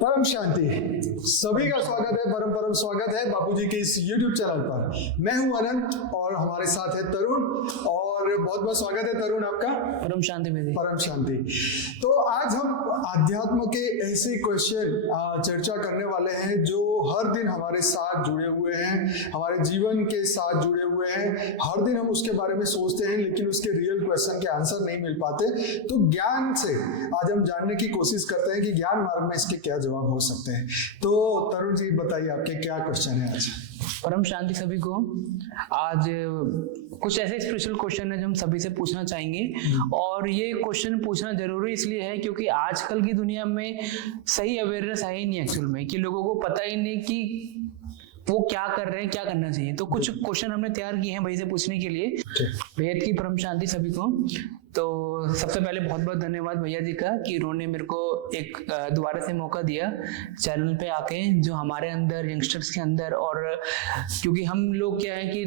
परम शांति। सभी का स्वागत है, परम परम स्वागत है बापूजी के इस YouTube चैनल पर। मैं हूं अनंत और हमारे साथ है तरुण, और बहुत बहुत स्वागत है तरुण आपका। परम शांति में परम शांति। तो आज हम अध्यात्म के ऐसे क्वेश्चन चर्चा करने वाले हैं जो हर दिन हमारे साथ जुड़े हुए हैं, हमारे जीवन के साथ जुड़े हुए हैं। हर दिन हम उसके बारे में सोचते हैं लेकिन उसके रियल क्वेश्चन के आंसर नहीं मिल पाते। तो ज्ञान से आज हम जानने की कोशिश करते हैं कि ज्ञान मार्ग में इसके क्या जवाब हो सकते हैं। तो तरुण जी बताइए, आपके क्या क्वेश्चन है आज? परम शांति सभी को। आज कुछ ऐसे स्पेशल क्वेश्चन है जो हम सभी से पूछना चाहेंगे, और ये क्वेश्चन पूछना जरूरी इसलिए है क्योंकि आजकल की दुनिया में सही अवेयरनेस है ही नहीं एक्चुअल में, कि लोगों को पता ही नहीं कि वो क्या कर रहे हैं, क्या करना चाहिए। तो कुछ क्वेश्चन हमने तैयार किए हैं भाई से पूछने के लिए। बेहद की परम शांति सभी को। तो सबसे पहले बहुत बहुत धन्यवाद भैया जी का कि उन्होंने मेरे को एक दोबारा से मौका दिया चैनल पे आके, जो हमारे अंदर यंगस्टर्स के अंदर, और क्योंकि हम लोग क्या है कि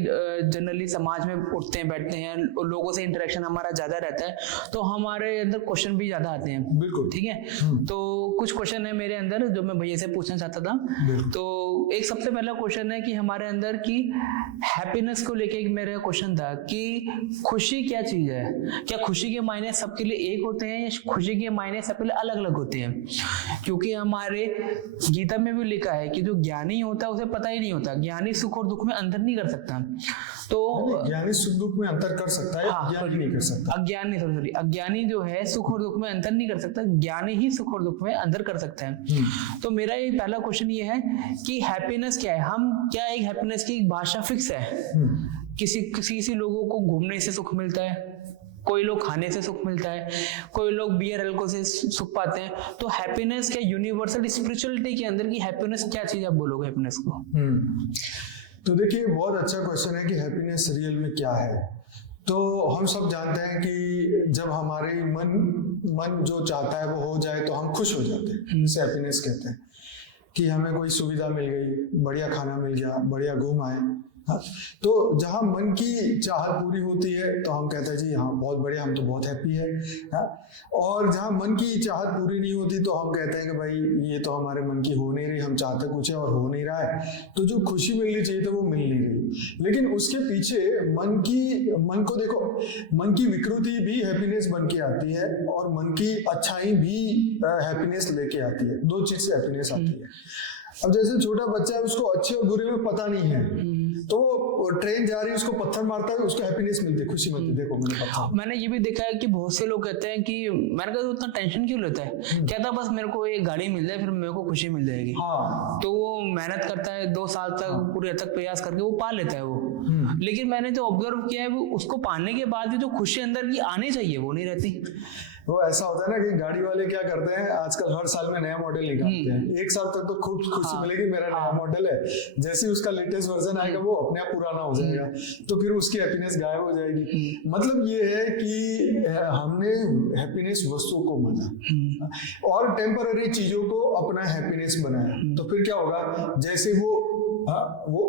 जनरली समाज में उठते हैं बैठते हैं, लोगों से इंटरेक्शन हमारा ज्यादा रहता है, तो हमारे अंदर क्वेश्चन भी ज्यादा आते हैं। बिल्कुल ठीक है। तो कुछ क्वेश्चन है मेरे अंदर जो मैं भैया से पूछना चाहता था। तो एक सबसे पहला क्वेश्चन है कि हमारे अंदर की हैप्पीनेस को लेके एक मेरा क्वेश्चन था कि खुशी क्या चीज है। क्या खुशी के मायने सबके लिए एक होते हैं या खुशी के मायने सबके लिए अलग अलग होते हैं? क्योंकि हमारे गीता में भी लिखा है कि जो ज्ञानी होता है उसे पता ही नहीं होता, ज्ञानी सुख और दुख में अंतर नहीं कर सकता। तो ज्ञानी सुख दुख में अंतर कर सकता है, अज्ञानी नहीं कर सकता। अज्ञानी जो है सुख और दुख में अंतर नहीं कर सकता, ज्ञानी ही सुख और दुख में अंतर कर सकता है। तो मेरा ये पहला क्वेश्चन ये है कि हैप्पीनेस क्या है। हम क्या एक हैप्पीनेस की एक भाषा फिक्स है? किसी लोगों को घूमने से सुख मिलता है, कोई लोग खाने से सुख मिलता है, कोई लोग बियर अल्कोहल से सुख पाते हैं। तो हैप्पीनेस क्या यूनिवर्सल स्पिरिचुअलिटी के अंदर की हैप्पीनेस क्या चीज आप बोलोगे हैप्पीनेस को? तो देखिए, बहुत अच्छा क्वेश्चन है कि हैप्पीनेस रियल में क्या है। तो हम सब जानते हैं कि जब हमारे मन जो चाहता है वो हो जाए तो हम खुश हो जाते हैं, इसे हैप्पीनेस कहते हैं। कि हमें कोई सुविधा मिल गई, बढ़िया खाना मिल गया, बढ़िया घूम आए। हाँ, तो जहाँ मन की चाहत पूरी होती है तो हम कहते हैं जी हाँ बहुत बढ़िया, हम तो बहुत हैप्पी है। हाँ, और जहाँ मन की चाहत पूरी नहीं होती तो हम कहते हैं कि भाई ये तो हमारे मन की हो नहीं रही, हम चाहते कुछ है और हो नहीं रहा है, तो जो खुशी मिलनी चाहिए तो वो मिल नहीं रही। लेकिन उसके पीछे मन को देखो, मन की विकृति भी हैप्पीनेस बन के आती है और मन की अच्छाई भी हैप्पीनेस लेके आती है। दो चीज से हैप्पीनेस आती है। अब जैसे छोटा बच्चा है, उसको अच्छे और बुरे में पता नहीं है, तो वो ट्रेन जा रही है, उसको पत्थर मारता है, उसको हैप्पीनेस मिलती है, खुशी मिलती है। देखो मैंने ये भी देखा है कि बहुत से लोग कहते हैं कि मेरे को उतना टेंशन क्यों लेता है, कहता बस मेरे को एक गाड़ी मिल जाए फिर मेरे को खुशी मिल जाएगी। हाँ। तो वो मेहनत करता है 2 साल तक, पूरे तक प्रयास करके वो पा लेता है वो। लेकिन मैंने जो ऑब्जर्व किया है वो उसको पाने के बाद भी जो खुशी अंदर की आनी चाहिए वो नहीं रहती। वो ऐसा होता है ना कि गाड़ी वाले क्या करते हैं, आजकल हर साल में नया मॉडल निकालते हैं। एक साल तक तो खूब खुशी मिलेगी, मेरा नया मॉडल है, जैसे ही उसका लेटेस्ट वर्जन आएगा वो अपने आप पुराना हो जाएगा, तो फिर उसकी हैप्पीनेस गायब हो जाएगी। मतलब ये है कि हमने हैप्पीनेस वस्तुओं को माना और टेम्पररी चीजों को अपना हैप्पीनेस बनाया। तो फिर क्या होगा, जैसे वो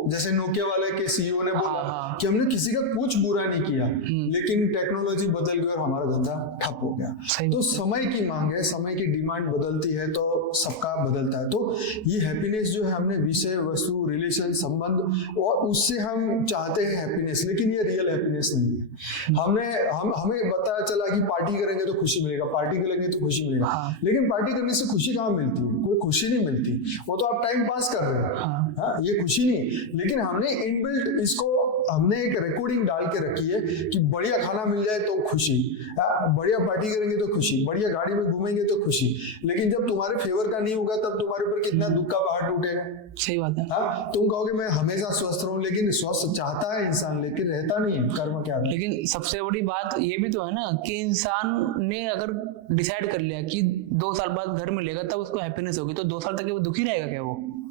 जैसे नोकिया वाले के सीईओ ने बोला कि हमने किसी का कुछ बुरा नहीं किया, लेकिन टेक्नोलॉजी बदल गई और हमारा धंधा ठप हो गया। तो समय की मांग है, समय की डिमांड बदलती है तो सबका बदलता है। तो ये हैप्पीनेस जो है, हमने विषय वस्तु रिलेशन संबंध और उससे हम चाहते हैं हैप्पीनेस, लेकिन ये रियल हैप्पीनेस नहीं है। हमें पता चला कि पार्टी करेंगे तो खुशी मिलेगा, पार्टी करेंगे तो खुशी मिलेगा, लेकिन पार्टी करने से खुशी कहाँ मिलती है? कोई खुशी नहीं मिलती, वो तो आप टाइम पास कर रहे हैं। ये खुशी नहीं, लेकिन हमने इनबिल्ट इसको हमने एक रिकॉर्डिंग डाल के रखी है कि बढ़िया खाना मिल जाए तो खुशी, बढ़िया पार्टी करेंगे तो खुशी, बढ़िया गाड़ी में घूमेंगे तो खुशी। लेकिन जब तुम्हारे फेवर का नहीं होगा तब तुम्हारे ऊपर कितना दुख का पहाड़ टूटेगा। सही बात है। तुम कहोगे मैं हमेशा स्वस्थ रहूं, लेकिन स्वस्थ चाहता है इंसान, लेकिन रहता नहीं है। कर्म क्या है? लेकिन सबसे बड़ी बात ये भी तो है ना कि इंसान ने अगर डिसाइड कर लिया कि 2 साल बाद घर मिलेगा तब उसको हैप्पीनेस होगी, तो 2 साल तक वो दुखी रहेगा क्या? वो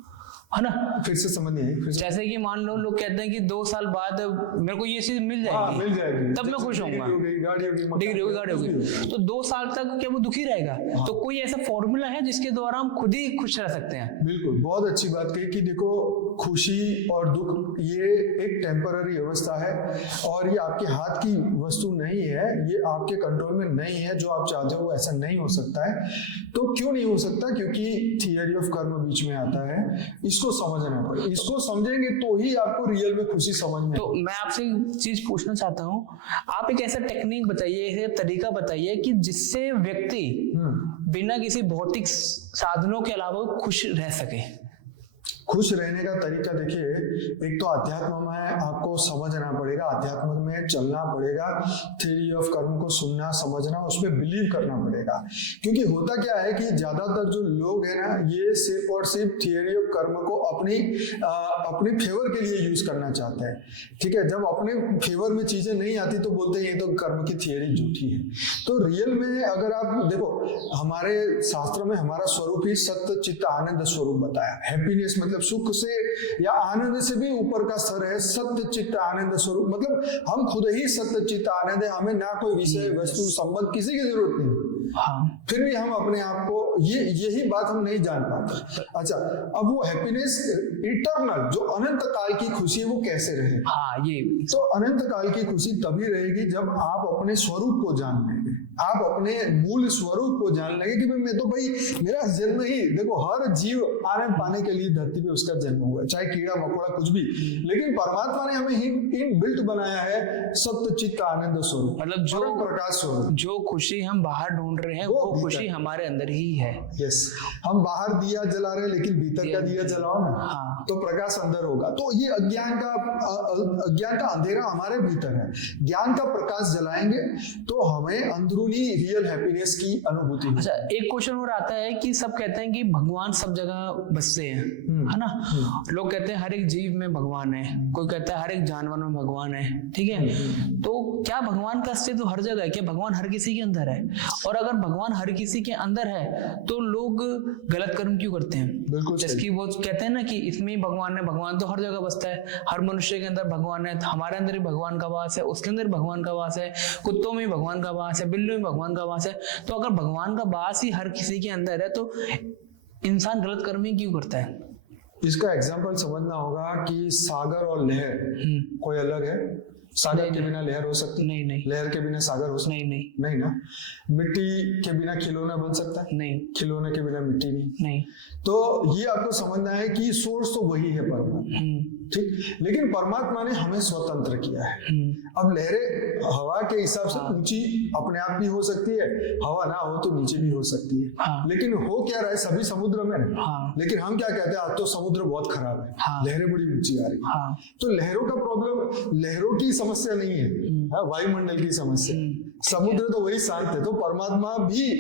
है ना। फिर से समझ नहीं आई। जैसे कि मान लो लोग कहते हैं कि 2 साल बाद मेरे को ये चीज मिल जाएगी, तब मैं खुश होऊंगा, डिग्री होगी, गाड़ी होगी। तो 2 साल तक क्या वो दुखी रहेगा? तो कोई ऐसा फॉर्मूला है जिसके द्वारा हम खुद ही खुश रह सकते हैं? बिल्कुल, बहुत अच्छी बात कही कि देखो, खुशी और दुख ये एक टेम्पररी अवस्था है और ये आपके हाथ की वस्तु नहीं है, ये आपके कंट्रोल में नहीं है, जो आप चाहते हो वो ऐसा नहीं हो सकता है। तो क्यों नहीं हो सकता? क्योंकि थियरी ऑफ कर्म बीच में आता है, इसको समझना पड़ेगा। इसको समझेंगे तो ही आपको रियल में खुशी समझ में। तो मैं आपसे एक चीज पूछना चाहता हूँ, आप एक ऐसा टेक्निक बताइए, ऐसा तरीका बताइए कि जिससे व्यक्ति बिना किसी भौतिक साधनों के अलावा खुश रह सके। खुश रहने का तरीका देखिए, एक तो अध्यात्म में आपको समझना पड़ेगा, अध्यात्म में चलना पड़ेगा, थ्योरी ऑफ कर्म को सुनना, समझना, उसमें बिलीव करना पड़ेगा। क्योंकि होता क्या है कि ज्यादातर जो लोग हैं ना, ये सिर्फ और सिर्फ थ्योरी ऑफ कर्म को अपनी फेवर के लिए यूज करना चाहते हैं। ठीक है, जब अपने फेवर में चीजें नहीं आती तो बोलते हैं ये तो कर्म की थियरी झूठी है। तो रियल में अगर आप देखो, हमारे शास्त्र में हमारा स्वरूप ही सत्य चित्त आनंद स्वरूप बताया। हैप्पीनेस मतलब सुख से या आनंद से भी ऊपर का स्तर है सत्य चित्त आनंद स्वरूप। मतलब हम खुद ही सत्य चित्त आनंद है, हमें ना कोई विषय वस्तु संबंध किसी की जरूरत नहीं। हाँ। फिर भी हम अपने आप को यही बात हम नहीं जान पाते। अच्छा, अब वो हैप्पीनेस इटर्नल जो अनंत काल की खुशी है वो कैसे रहे? हाँ, ये तो अनंत काल की खुशी तभी रहेगी जब आप अपने स्वरूप को जान लेंगे, आप अपने मूल स्वरूप को जान लेंगे कि मैं तो भाई मेरा जन्म ही, देखो हर जीव आनंद पाने के लिए धरती पे उसका जन्म हुआ है, चाहे कीड़ा मकोड़ा कुछ भी, लेकिन परमात्मा ने हमें इन बिल्ट बनाया है सत्य चित्त आनंद स्वरूप, मतलब जो प्रकाश स्वरूप। जो खुशी हम बाहर ढूंढ रहे हैं वो खुशी हमारे अंदर ही है। यस, हम बाहर दिया जला रहे हैं लेकिन भीतर का दिया जलाओ ना। हाँ। तो प्रकाश अंदर होगा। तो ये अज्ञान का अंधेरा हमारे भीतर है, ज्ञान का प्रकाश जलाएंगे तो हमें अंदरूनी रियल हैप्पीनेस की अनुभूति होगी। अच्छा, एक क्वेश्चन और आता है कि सब कहते हैं कि भगवान सब जगह बसते हैं, है ना? लोग कहते हैं हर एक जीव में भगवान है, कोई कहता है हर एक जानवर में भगवान है, ठीक है? तो क्या भगवान का अस्तित्व हर जगह है? क्या भगवान हर किसी के अंदर है? और अगर भगवान हर किसी के अंदर है तो लोग गलत कर्म क्यों करते हैं? बिल्कुल, जैसे कि वो कहते हैं ना कि इसमें ही भगवान है, भगवान तो हर जगह बसता है, हर मनुष्य के अंदर भगवान है, हमारे अंदर ही भगवान का वास है, उसके अंदर भगवान का वास है, कुत्तों में भगवान का वास है, बिल्लियों में भगवान का वास है। तो अगर भगवान का वास ही हर किसी के अंदर है तो इंसान गलत कर्म ही क्यों करता है? इसका एग्जाम्पल समझना होगा कि सागर और लहर कोई अलग है? सागर के बिना लहर हो सकती? नहीं। लहर के बिना सागर हो सकती? नहीं ना। मिट्टी के बिना खिलौना बन सकता है? नहीं। खिलौने के बिना मिट्टी नहीं। तो ये आपको समझना है कि सोर्स तो वही है परमात्मा, ठीक, लेकिन परमात्मा ने हमें स्वतंत्र किया है। अब लहरें हवा के हिसाब से ऊंची अपने आप भी हो सकती है, हवा ना हो तो नीचे भी हो सकती है। हाँ। लेकिन हो क्या रहा है, सभी समुद्र में है। हाँ। लेकिन हम क्या कहते हैं, आज तो समुद्र बहुत खराब है। हाँ। लहरें बड़ी ऊंची आ रही है। हाँ। तो लहरों का प्रॉब्लम लहरों की समस्या नहीं है, वायुमंडल की समस्या। समुद्र तो वही शांत है। तो परमात्मा भी,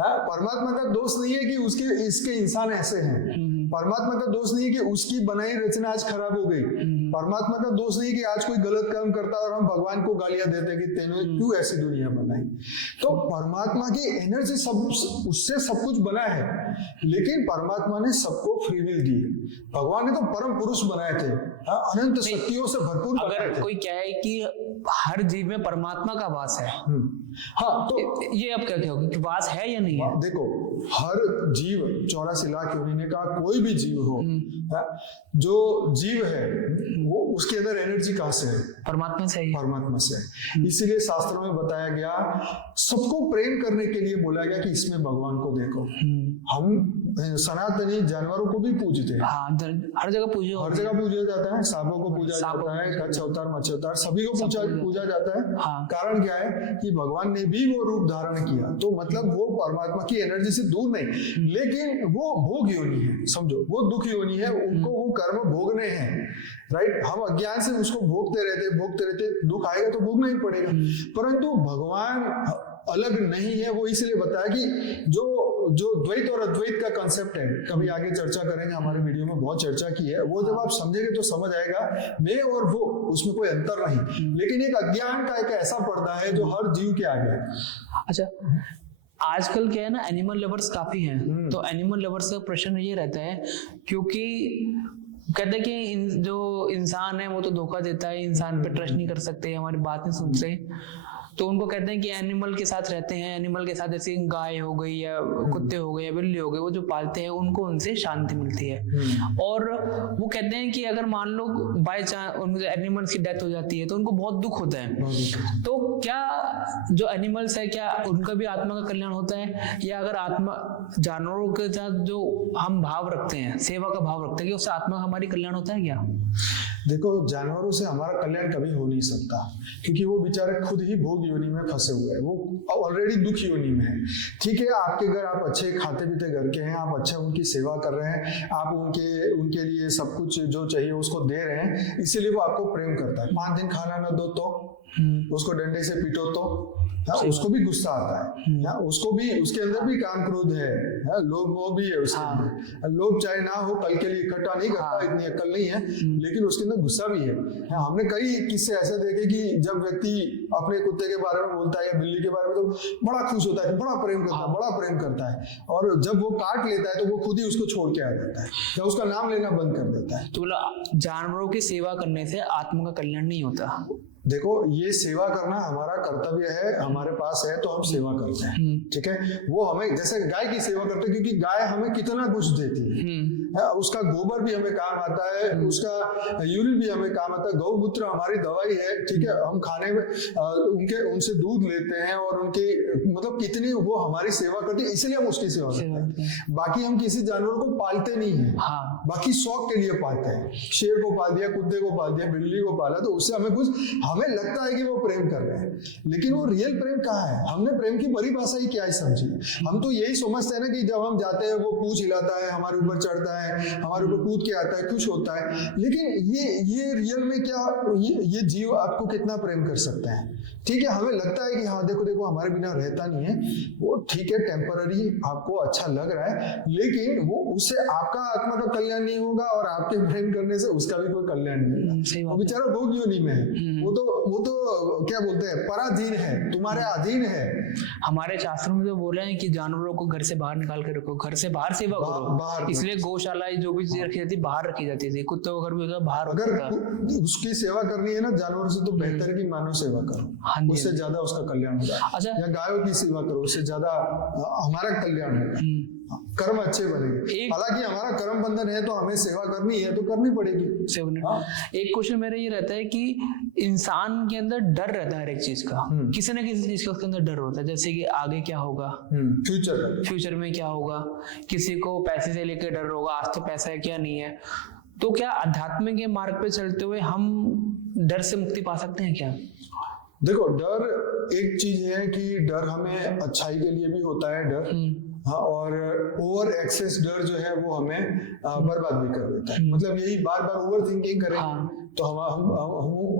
परमात्मा का दोष नहीं है कि इसके इंसान ऐसे हैं, परमात्मा का दोष नहीं है कि उसकी बनाई रचना आज खराब हो गई, परमात्मा का दोष नहीं है कि आज कोई गलत काम करता है और हम भगवान को गालियां देते कि तेने क्यों ऐसी दुनिया बनाई। तो परमात्मा की एनर्जी सब, उससे सब कुछ बना है, लेकिन परमात्मा ने सबको फ्री विल दी है। भगवान ने तो परम पुरुष बनाए थे, अनंत शक्तियों से भरपूर। अगर कोई क्या है कि हर जीव में परमात्मा का वास है, हाँ, तो ये अब क्या कहोगे कि वास है या नहीं है? देखो, हर जीव 84 लाख योनि का कोई भी जीव हो, जो जीव है वो उसके अंदर एनर्जी कहां से है? परमात्मा से ही। परमात्मा से है। इसीलिए शास्त्रों में बताया गया, सबको प्रेम करने के लिए बोला गया कि इसमें भगवान को देखो। हम सनातनी जानवरों को भी पूजते हैं, हर जगह पूजा जाता है, सांपों को पूजा जाता है, कच्छ अवतार, मत्स्य अवतार, सभी को पूजा जाता है। कारण क्या है कि भगवान ने भी वो रूप धारण किया, तो मतलब वो परमात्मा की एनर्जी से दूर नहीं, लेकिन वो भोग योनि है, समझो, वो दुख योनि है, उनको वो कर्म भोगने हैं, राइट? हम अज्ञान से उसको भोगते रहते, दुख आएगा तो भोगना ही पड़ेगा। परंतु भगवान अलग नहीं है, वो इसलिए बताया कि जो द्वैत और अद्वैत का कंसेप्ट है, कभी आगे चर्चा करेंगे, हमारे वीडियो में बहुत चर्चा की है, वो जब आप समझेंगे तो समझ आएगा, मैं और वो, उसमें कोई अंतर नहीं, लेकिन एक अज्ञान का एक ऐसा पर्दा है जो हर जीव के आगे है। अच्छा, आजकल क्या है ना, एनिमल लवर्स काफी हैं, तो एनिमल लवर्स का प्रश्न ये रहता है, क्योंकि कहते हैं कि जो इंसान है वो तो धोखा देता है, इंसान पे ट्रस्ट नहीं कर सकते, हमारी बात नहीं सुनते, तो उनको कहते हैं कि एनिमल के साथ रहते हैं, एनिमल के साथ जैसे गाय हो गई या कुत्ते हो गए या बिल्ली हो गए, वो जो पालते हैं उनको उनसे शांति मिलती है। और वो कहते हैं कि अगर मान लो बाय चांस उनके एनिमल्स की डेथ हो जाती है तो उनको बहुत दुख होता है। तो क्या जो एनिमल्स है क्या उनका भी आत्मा का कल्याण होता है, या अगर आत्मा जानवरों के साथ जो हम भाव रखते हैं, सेवा का भाव रखते हैं, कि उससे आत्मा का हमारी कल्याण होता है क्या? देखो, जानवरों से हमारा कल्याण कभी हो नहीं सकता, क्योंकि वो बेचारे खुद ही भोग योनि में फंसे हुए हैं, वो ऑलरेडी दुख योनि में है। ठीक है, आपके घर आप अच्छे खाते पीते घर के हैं, आप अच्छा उनकी सेवा कर रहे हैं, आप उनके लिए सब कुछ जो चाहिए उसको दे रहे हैं, इसीलिए वो आपको प्रेम करता है। 5 दिन खाना न दो तो, उसको डंडे से पीटो तो, उसको भी गुस्सा आता है, उसको भी, उसके अंदर भी काम क्रोध है, लोभ मोह भी है उसके अंदर। लोभ चाहे ना हो, कल के लिए इकट्ठा नहीं करता, इतनी अक्ल नहीं है, लेकिन उसके अंदर गुस्सा भी है। हमने कई किस्से ऐसे देखे कि जब व्यक्ति अपने कुत्ते के बारे में बोलता है या बिल्ली के बारे में तो बड़ा खुश होता है, बड़ा प्रेम करता है, बड़ा प्रेम करता है, और जब वो काट लेता है तो वो खुद ही उसको छोड़ के आ जाता है या उसका नाम लेना बंद कर देता है। तो जानवरों की सेवा करने से आत्मा का कल्याण नहीं होता। देखो, ये सेवा करना हमारा कर्तव्य है, हमारे पास है तो हम सेवा करते हैं, ठीक है। वो हमें, जैसे गाय की सेवा करते हैं, क्योंकि गाय हमें कितना कुछ देती है, उसका गोबर भी हमें काम आता है, उसका यूरिन भी हमें काम आता है, गौमूत्र हमारी दवाई है, ठीक है। हम खाने में उनसे दूध लेते हैं और उनकी मतलब कितनी वो हमारी सेवा करती है, इसलिए हम उसकी सेवा करते हैं। बाकी हम किसी जानवर को पालते नहीं है, बाकी शौक के लिए पालते हैं। शेर को पाल दिया, कुत्ते को पाल दिया, बिल्ली को पाला, तो उससे हमें कुछ, हमें लगता है कि वो प्रेम कर रहे हैं, लेकिन वो रियल प्रेम कहाँ है? हमने प्रेम की परिभाषा ही क्या ही समझी? हम तो यही समझते हैं ना कि जब हम जाते हैं वो पूंछ हिलाता है, हमारे ऊपर चढ़ता है, हमारे ऊपर कूद के आता है, खुश होता है, लेकिन ये रियल में क्या, ये जीव आपको कितना प्रेम कर सकते हैं? ठीक है, हमें लगता है कि हाँ देखो हमारे बिना रहता नहीं है, वो ठीक है, टेम्पररी आपको अच्छा लग रहा है, लेकिन वो उससे आपका आत्मा का कल्याण नहीं होगा और आपके प्रेम करने से उसका भी कोई कल्याण नहीं होगा। वो बेचारा भोग योनि में है, वो तो क्या बोलते हैं, पराधीन है, तुम्हारे अधीन है। हमारे शास्त्रों में तो बोले हैं कि जानवरों को घर से बाहर निकाल के रखो, घर से बाहर सेवा करो, इसलिए गौशाला जो भी चीज रखी जाती है बाहर रखी जाती थी। कुत्ते को घर भी बाहर, अगर उसकी सेवा करनी है ना जानवर से, तो बेहतर है कि मानव सेवा करो, उससे ज्यादा उसका कल्याण होगा। अच्छा, या गायों की सेवा करो, उससे ज्यादा हमारा कल्याण होगा, कर्म अच्छे बनेंगे। हालांकि हमारा कर्म बंधन है तो हमें सेवा करनी है तो करनी पड़ेगी। एक क्वेश्चन मेरा ये रहता है कि इंसान के अंदर डर रहता है हर एक चीज का, किसी न किसी चीज का उसके अंदर डर होता है, जैसे कि आगे क्या होगा, फ्यूचर में क्या होगा, किसी को पैसे से लेकर डर होगा, आज तो पैसा है क्या नहीं है। तो क्या अध्यात्म के मार्ग पे चलते हुए हम डर से मुक्ति पा सकते हैं क्या? देखो, डर एक चीज है कि डर हमें अच्छाई के लिए भी होता है डर, हाँ, और ओवर एक्सेस डर जो है वो हमें बर्बाद भी कर देता है। मतलब यही बार बार ओवर थिंकिंग करेंगे तो हम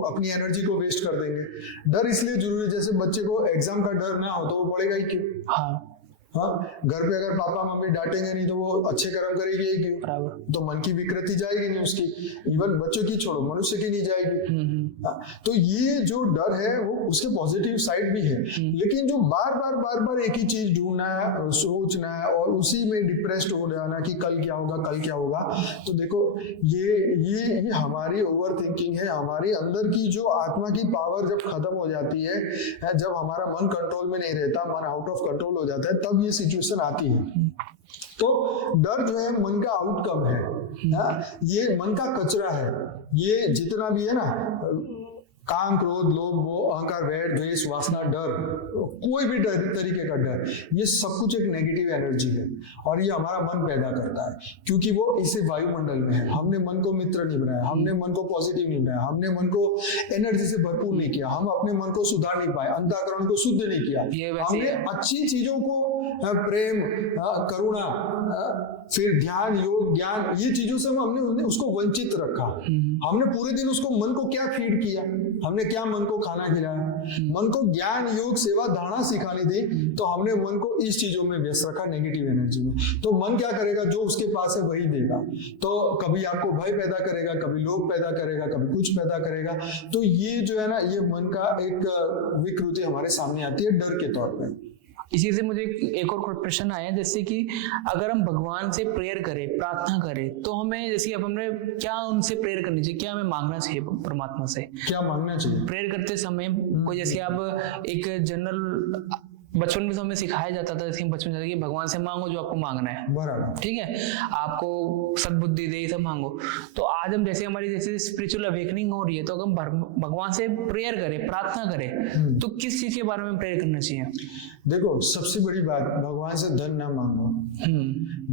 अपनी एनर्जी को वेस्ट कर देंगे। डर इसलिए जरूरी है, जैसे बच्चे को एग्जाम का डर ना हो तो वो पढ़ेगा ही क्यों? घर पे अगर पापा मम्मी डांटेंगे नहीं तो वो अच्छे कर्म करेगी ही क्यों? तो मन की विकृति जाएगी नहीं उसकी, इवन बच्चों की छोड़ो, मनुष्य की नहीं जाएगी। तो ये जो डर है वो उसके पॉजिटिव साइड भी है, लेकिन जो बार बार एक ही चीज ढूंढना है, सोचना है और उसी में डिप्रेस्ड हो जाना कि कल क्या होगा, तो देखो ये हमारी ओवर थिंकिंग है। हमारी अंदर की जो आत्मा की पावर जब खत्म हो जाती है, जब हमारा मन कंट्रोल में नहीं रहता, मन आउट ऑफ कंट्रोल हो जाता है, तब ये सिचुएशन आती है। तो डर जो है मन का आउटकम है, ये मन का कचरा है। ये जितना भी है ना, काम क्रोध लोभ मोह अहंकार वैर द्वेष वासना डर, कोई भी तरीके का डर, ये सब कुछ एक नेगेटिव एनर्जी है और ये हमारा मन पैदा करता है, क्योंकि वो इसे वायुमंडल में है। हमने मन को मित्र नहीं बनाया, हमने मन को पॉजिटिव नहीं बनाया, हमने मन को एनर्जी से भरपूर नहीं किया, हम अपने मन को सुधार नहीं पाए, अंतःकरण को शुद्ध नहीं किया। हमने अच्छी चीजों को, प्रेम, करुणा, फिर ध्यान, योग, ज्ञान, ये चीजों से हमने उसको वंचित रखा। हमने पूरे दिन उसको मन को क्या फीड किया, हमने क्या मन को खाना खिलाया? मन को ज्ञान योग सेवा धारणा सिखानी थी, तो हमने मन को इस चीजों में व्यस्त रखा, नेगेटिव एनर्जी में। तो मन क्या करेगा, जो उसके पास है वही देगा। तो कभी आपको भय पैदा करेगा, कभी लोभ पैदा करेगा, कभी कुछ पैदा करेगा। तो ये जो है ना, ये मन का एक विकृति हमारे सामने आती है डर के तौर पर। इसी से मुझे एक और प्रश्न आया, जैसे कि अगर हम भगवान से प्रेयर करें, प्रार्थना करें, तो हमें जैसे अब हमने क्या उनसे प्रेयर करनी चाहिए, क्या हमें मांगना चाहिए परमात्मा से? क्या मांगना चाहिए प्रेयर करते समय कोई, जैसे आप एक जनरल, बचपन में तो हमें सिखाया जाता था, जैसे बचपन में कि भगवान से मांगो जो आपको मांगना है, बराबर, ठीक है, आपको सद्बुद्धि दे, ये सब मांगो। तो आज हम जैसे हमारी जैसे स्पिरिचुअल अवेकनिंग हो रही है, तो अगर हम भगवान से प्रेयर करें, प्रार्थना करें, तो किस चीज के बारे में प्रेयर करना चाहिए? देखो सबसे बड़ी बात, भगवान से धन ना मांगो,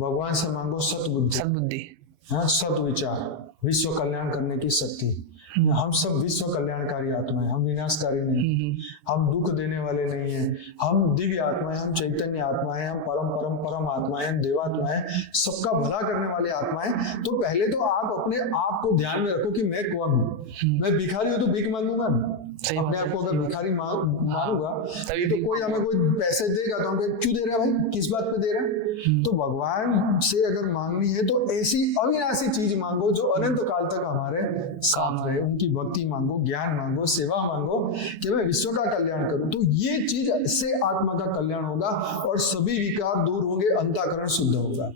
भगवान से मांगो सद्बुद्धि, सद्बुद्धि, हाँ, सद्विचार, विश्व कल्याण करने की शक्ति। हम सब विश्व कल्याणकारी आत्मा है, हम विनाशकारी नहीं, हम दुख देने वाले नहीं है, हम दिव्य आत्मा है, हम चैतन्य आत्मा है, हम परम परम परम आत्मा है, हम देवात्मा है, सबका भला करने वाले आत्मा है। तो पहले तो आप अपने आप को ध्यान में रखो कि मैं कौन हूँ। मैं भिखारी हूँ तो भीख मांगूंगा, अपने आप को अगर भिखारी मानूंगा तभी तो कोई हमें कोई पैसे देगा तो हम क्यों दे रहे हैं भाई, किस बात पे दे रहे हैं? तो भगवान से अगर मांगनी है तो ऐसी अविनाशी चीज मांगो जो अनंत काल तक हमारे साथ रहे, उनकी भक्ति मांगो, ज्ञान मांगो, सेवा मांगो कि मैं विश्व का कल्याण करूं। तो ये चीज से आत्मा का कल्याण होगा और सभी विकार दूर होंगे, अंतःकरण शुद्ध होगा।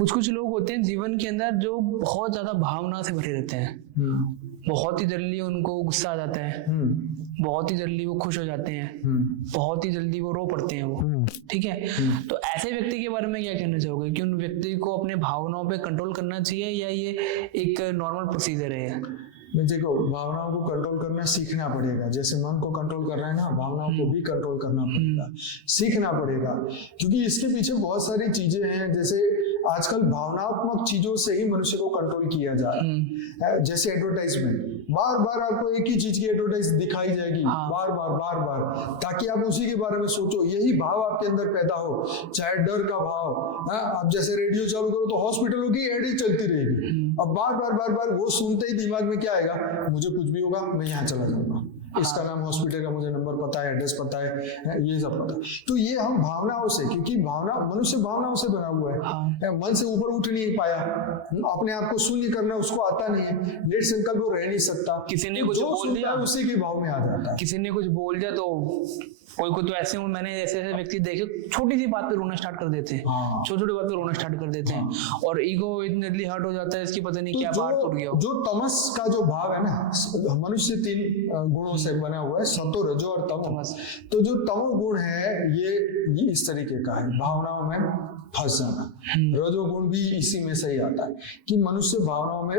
कुछ लोग होते हैं जीवन के अंदर जो बहुत ज्यादा भावना से भरे रहते हैं, बहुत ही जल्दी उनको गुस्सा आ जाता है, बहुत ही जल्दी वो खुश हो जाते हैं, बहुत ही जल्दी वो रो पड़ते हैं वो, ठीक है। तो ऐसे व्यक्ति के बारे में क्या कहना चाहोगे कि उन व्यक्ति को अपने भावनाओं पे कंट्रोल करना चाहिए या ये एक नॉर्मल प्रोसीजर है? देखो भावनाओं को कंट्रोल करना सीखना पड़ेगा, जैसे मन को कंट्रोल कर रहा है ना, भावनाओं को भी कंट्रोल करना पड़ेगा, सीखना पड़ेगा, क्योंकि इसके पीछे बहुत सारी चीजें हैं। जैसे आजकल भावनात्मक चीजों से ही मनुष्य को कंट्रोल किया जा रहा है। जैसे एडवर्टाइजमेंट, बार बार आपको एक ही चीज की एडवर्टाइज दिखाई जाएगी, बार बार, ताकि आप उसी के बारे में सोचो, यही भाव आपके अंदर पैदा हो, चाहे डर का भाव। आप जैसे रेडियो चालू करो तो हॉस्पिटलों की एड ही चलती रहेगी, अब बार वो सुनते ही दिमाग में क्या आएगा, मुझे कुछ भी होगा मैं यहाँ चला जाऊंगा, इसका नाम हॉस्पिटल का मुझे नंबर पता है, एड्रेस पता है, ये सब पता है। तो ये हम भावनाओं से, क्योंकि भावना, मनुष्य भावनाओं से बना हुआ है, मन से ऊपर उठ नहीं पाया, अपने आप को शून्य करना उसको आता नहीं है, नेट संकल्प वो रह नहीं सकता, किसी ने कुछ बोल दिया उसी के भाव में आ जाता है, किसी ने कुछ बोल दिया तो कोई को तो ऐसे मैंने ऐसे व्यक्ति देखे छोटी सी बात पे रोना स्टार्ट कर देते हैं, छोटी बात पे रोना स्टार्ट कर देते हैं, और ईगो इतनी जल्दी हर्ट हो जाता है, इसकी पता नहीं क्या बात टूट गया। जो तमस का जो भाव है ना, मनुष्य 3 गुणों से बना हुआ है, सतो, रजो और तमो। तो जो तमो गुण है ये इस तरीके का है, भावनाओं में फंस जाना। रजोगुण भी इसी में से ही आता है कि मनुष्य भावनाओं में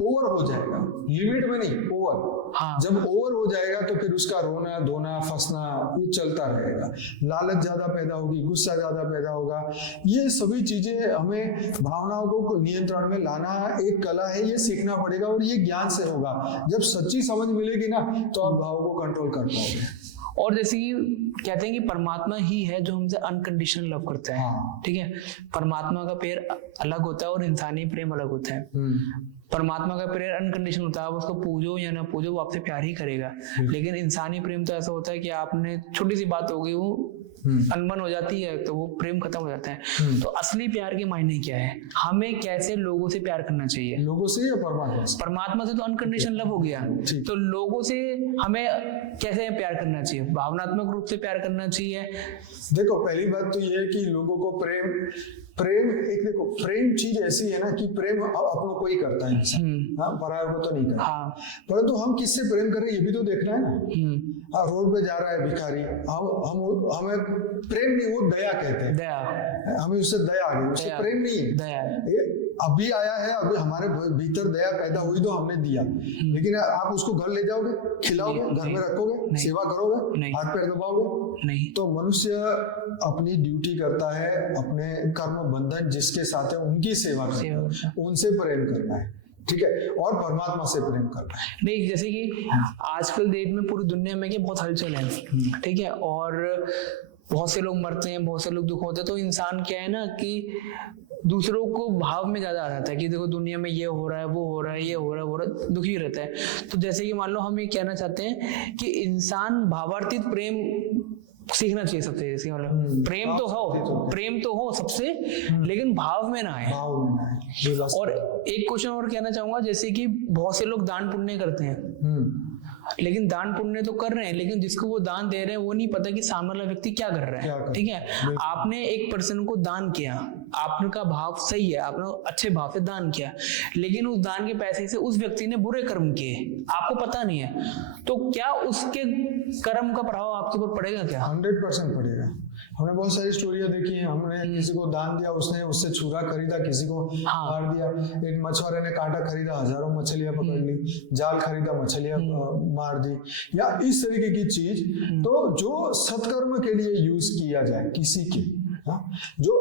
ओवर हो जाएगा, लिमिट में नहीं, ओवर। जब ओवर हो जाएगा तो फिर उसका रोना धोना फंसना ये चलता रहेगा, लालच ज्यादा पैदा होगी, गुस्सा ज्यादा पैदा होगा। ये सभी चीजें हमें भावनाओं को नियंत्रण में लाना एक कला है, ये सीखना पड़ेगा और ये ज्ञान से होगा। जब सच्ची समझ मिलेगी ना तो आप भाव को कंट्रोल कर पाओगे। और जैसे कि कहते हैं कि परमात्मा ही है जो हमसे अनकंडीशनल लव करता है, ठीक है। परमात्मा का प्यार अलग होता है और इंसानी प्रेम अलग होता है। परमात्मा का प्रेम अनकंडीशनल होता है, आप उसको पूजो या ना पूजो वो आपसे प्यार ही करेगा। लेकिन इंसानी प्रेम तो ऐसा होता है कि आपने छोटी सी बात हो गई, वो अनबन हो जाती है तो वो प्रेम खत्म हो जाता है। तो असली प्यार के मायने क्या है, हमें कैसे लोगों से प्यार करना चाहिए? लोगों से या परमात्मा से? परमात्मा से तो अनकंडीशनल लव हो गया, तो लोगों से हमें कैसे प्यार करना चाहिए? भावनात्मक रूप से प्यार करना चाहिए। देखो पहली बात तो ये है कि लोगों को प्रेम एक, देखो प्रेम चीज ऐसी है ना कि प्रेम अपनों को ही करता है इंसान, परायों को तो नहीं करता। परंतु हम किससे प्रेम करें ये भी तो देखना है ना। रोड पे जा रहा है भिखारी, हम हमें प्रेम नहीं, वो दया कहते हैं, दया, हमें उससे दया आ गई, उससे प्रेम नहीं है, दया अभी आया है, अभी हमारे भीतर दया पैदा हुई तो हमने दिया। लेकिन आप उसको घर ले जाओगे, खिलाओगे, घर में रखोगे, सेवा करोगे, हाथ पैर दबाओगे नहीं। तो मनुष्य अपनी ड्यूटी करता है, अपने कर्म बंधन जिसके साथ है उनकी सेवा करता है, उनसे प्रेम करना है, ठीक है, और परमात्मा से प्रेम करना है। नहीं, जैसे कि आजकल देश में पूरी दुनिया में क्या बहुत हलचल है, ठीक है, और बहुत से लोग मरते हैं, बहुत से लोग दुख होते हैं। तो इंसान क्या है ना कि दूसरों को भाव में ज्यादा आ जाता है कि देखो दुनिया में ये हो रहा है, वो हो रहा है, ये हो रहा है, वो रहा है, दुखी रहता है। तो जैसे कि मान लो हम ये कहना चाहते हैं कि इंसान भावार्थित प्रेम सीखना चाहिए सबसे। जैसे मतलब प्रेम तो हो सबसे, लेकिन भाव में ना आए। और एक क्वेश्चन और कहना चाहूंगा, जैसे कि बहुत से लोग दान पुण्य करते हैं, लेकिन दान पुण्य तो कर रहे हैं, लेकिन जिसको वो दान दे रहे हैं वो नहीं पता कि सामने वाला व्यक्ति क्या कर रहा है। ठीक है, आपने एक पर्सन को दान किया, आपने का भाव सही है, आपने अच्छे भाव से दान किया, लेकिन उस दान के पैसे से उस व्यक्ति ने बुरे कर्म किए, आपको पता नहीं है, तो क्या उसके कर्म का प्रभाव आपके ऊपर पड़ेगा क्या? 100% पड़ेगा। हमने बहुत सारी स्टोरियां देखी हैं। हमने किसी को दान दिया, उसने उससे छुरा खरीदा, किसी को मार दिया। एक मछुआरे ने कांटा खरीदा, हजारों मछलियां पकड़ ली, जाल खरीदा, मछलियां मार दी, या इस तरीके की चीज। तो जो सत्कर्म के लिए यूज किया जाए किसी के, जो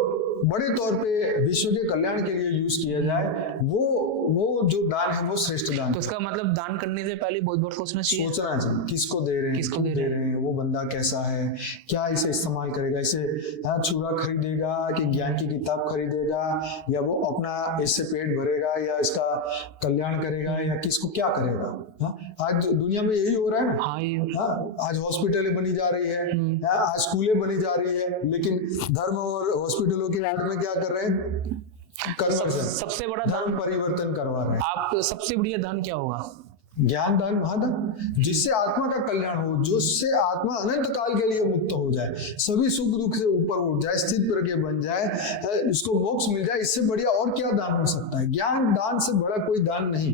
बड़े तौर पे विश्व के कल्याण के लिए यूज किया जाए, वो जो दान है वो श्रेष्ठ दान। तो उसका मतलब दान करने से पहले बहुत बार सोचना चाहिए। किसको दे रहे हैं, किसको दे रहे हैं, वो बंदा कैसा है, क्या इसे इस्तेमाल करेगा, इसे छुरा खरीदेगा कि ज्ञान की किताब खरीदेगा, या वो अपना इससे पेट भरेगा, या इसका कल्याण करेगा, या किसको क्या करेगा। आज दुनिया में यही हो रहा है। आज हॉस्पिटलें बनी जा रही है, आज स्कूलें बनी जा रही है, लेकिन धर्म और हॉस्पिटलों के आड़ में क्या कर रहे हैं? सबसे बड़ा धर्म परिवर्तन करवा रहे हैं। आप सबसे बढ़िया दान क्या होगा? ज्ञान दान, महादान, जिससे आत्मा का कल्याण हो, जिससे आत्मा अनंत काल के लिए मुक्त हो जाए, सभी सुख दुख से ऊपर उठ जाए, स्थित प्रज्ञ बन जाए, उसको मोक्ष मिल जाए। इससे बढ़िया और क्या दान हो सकता है? ज्ञान दान से बड़ा कोई दान नहीं,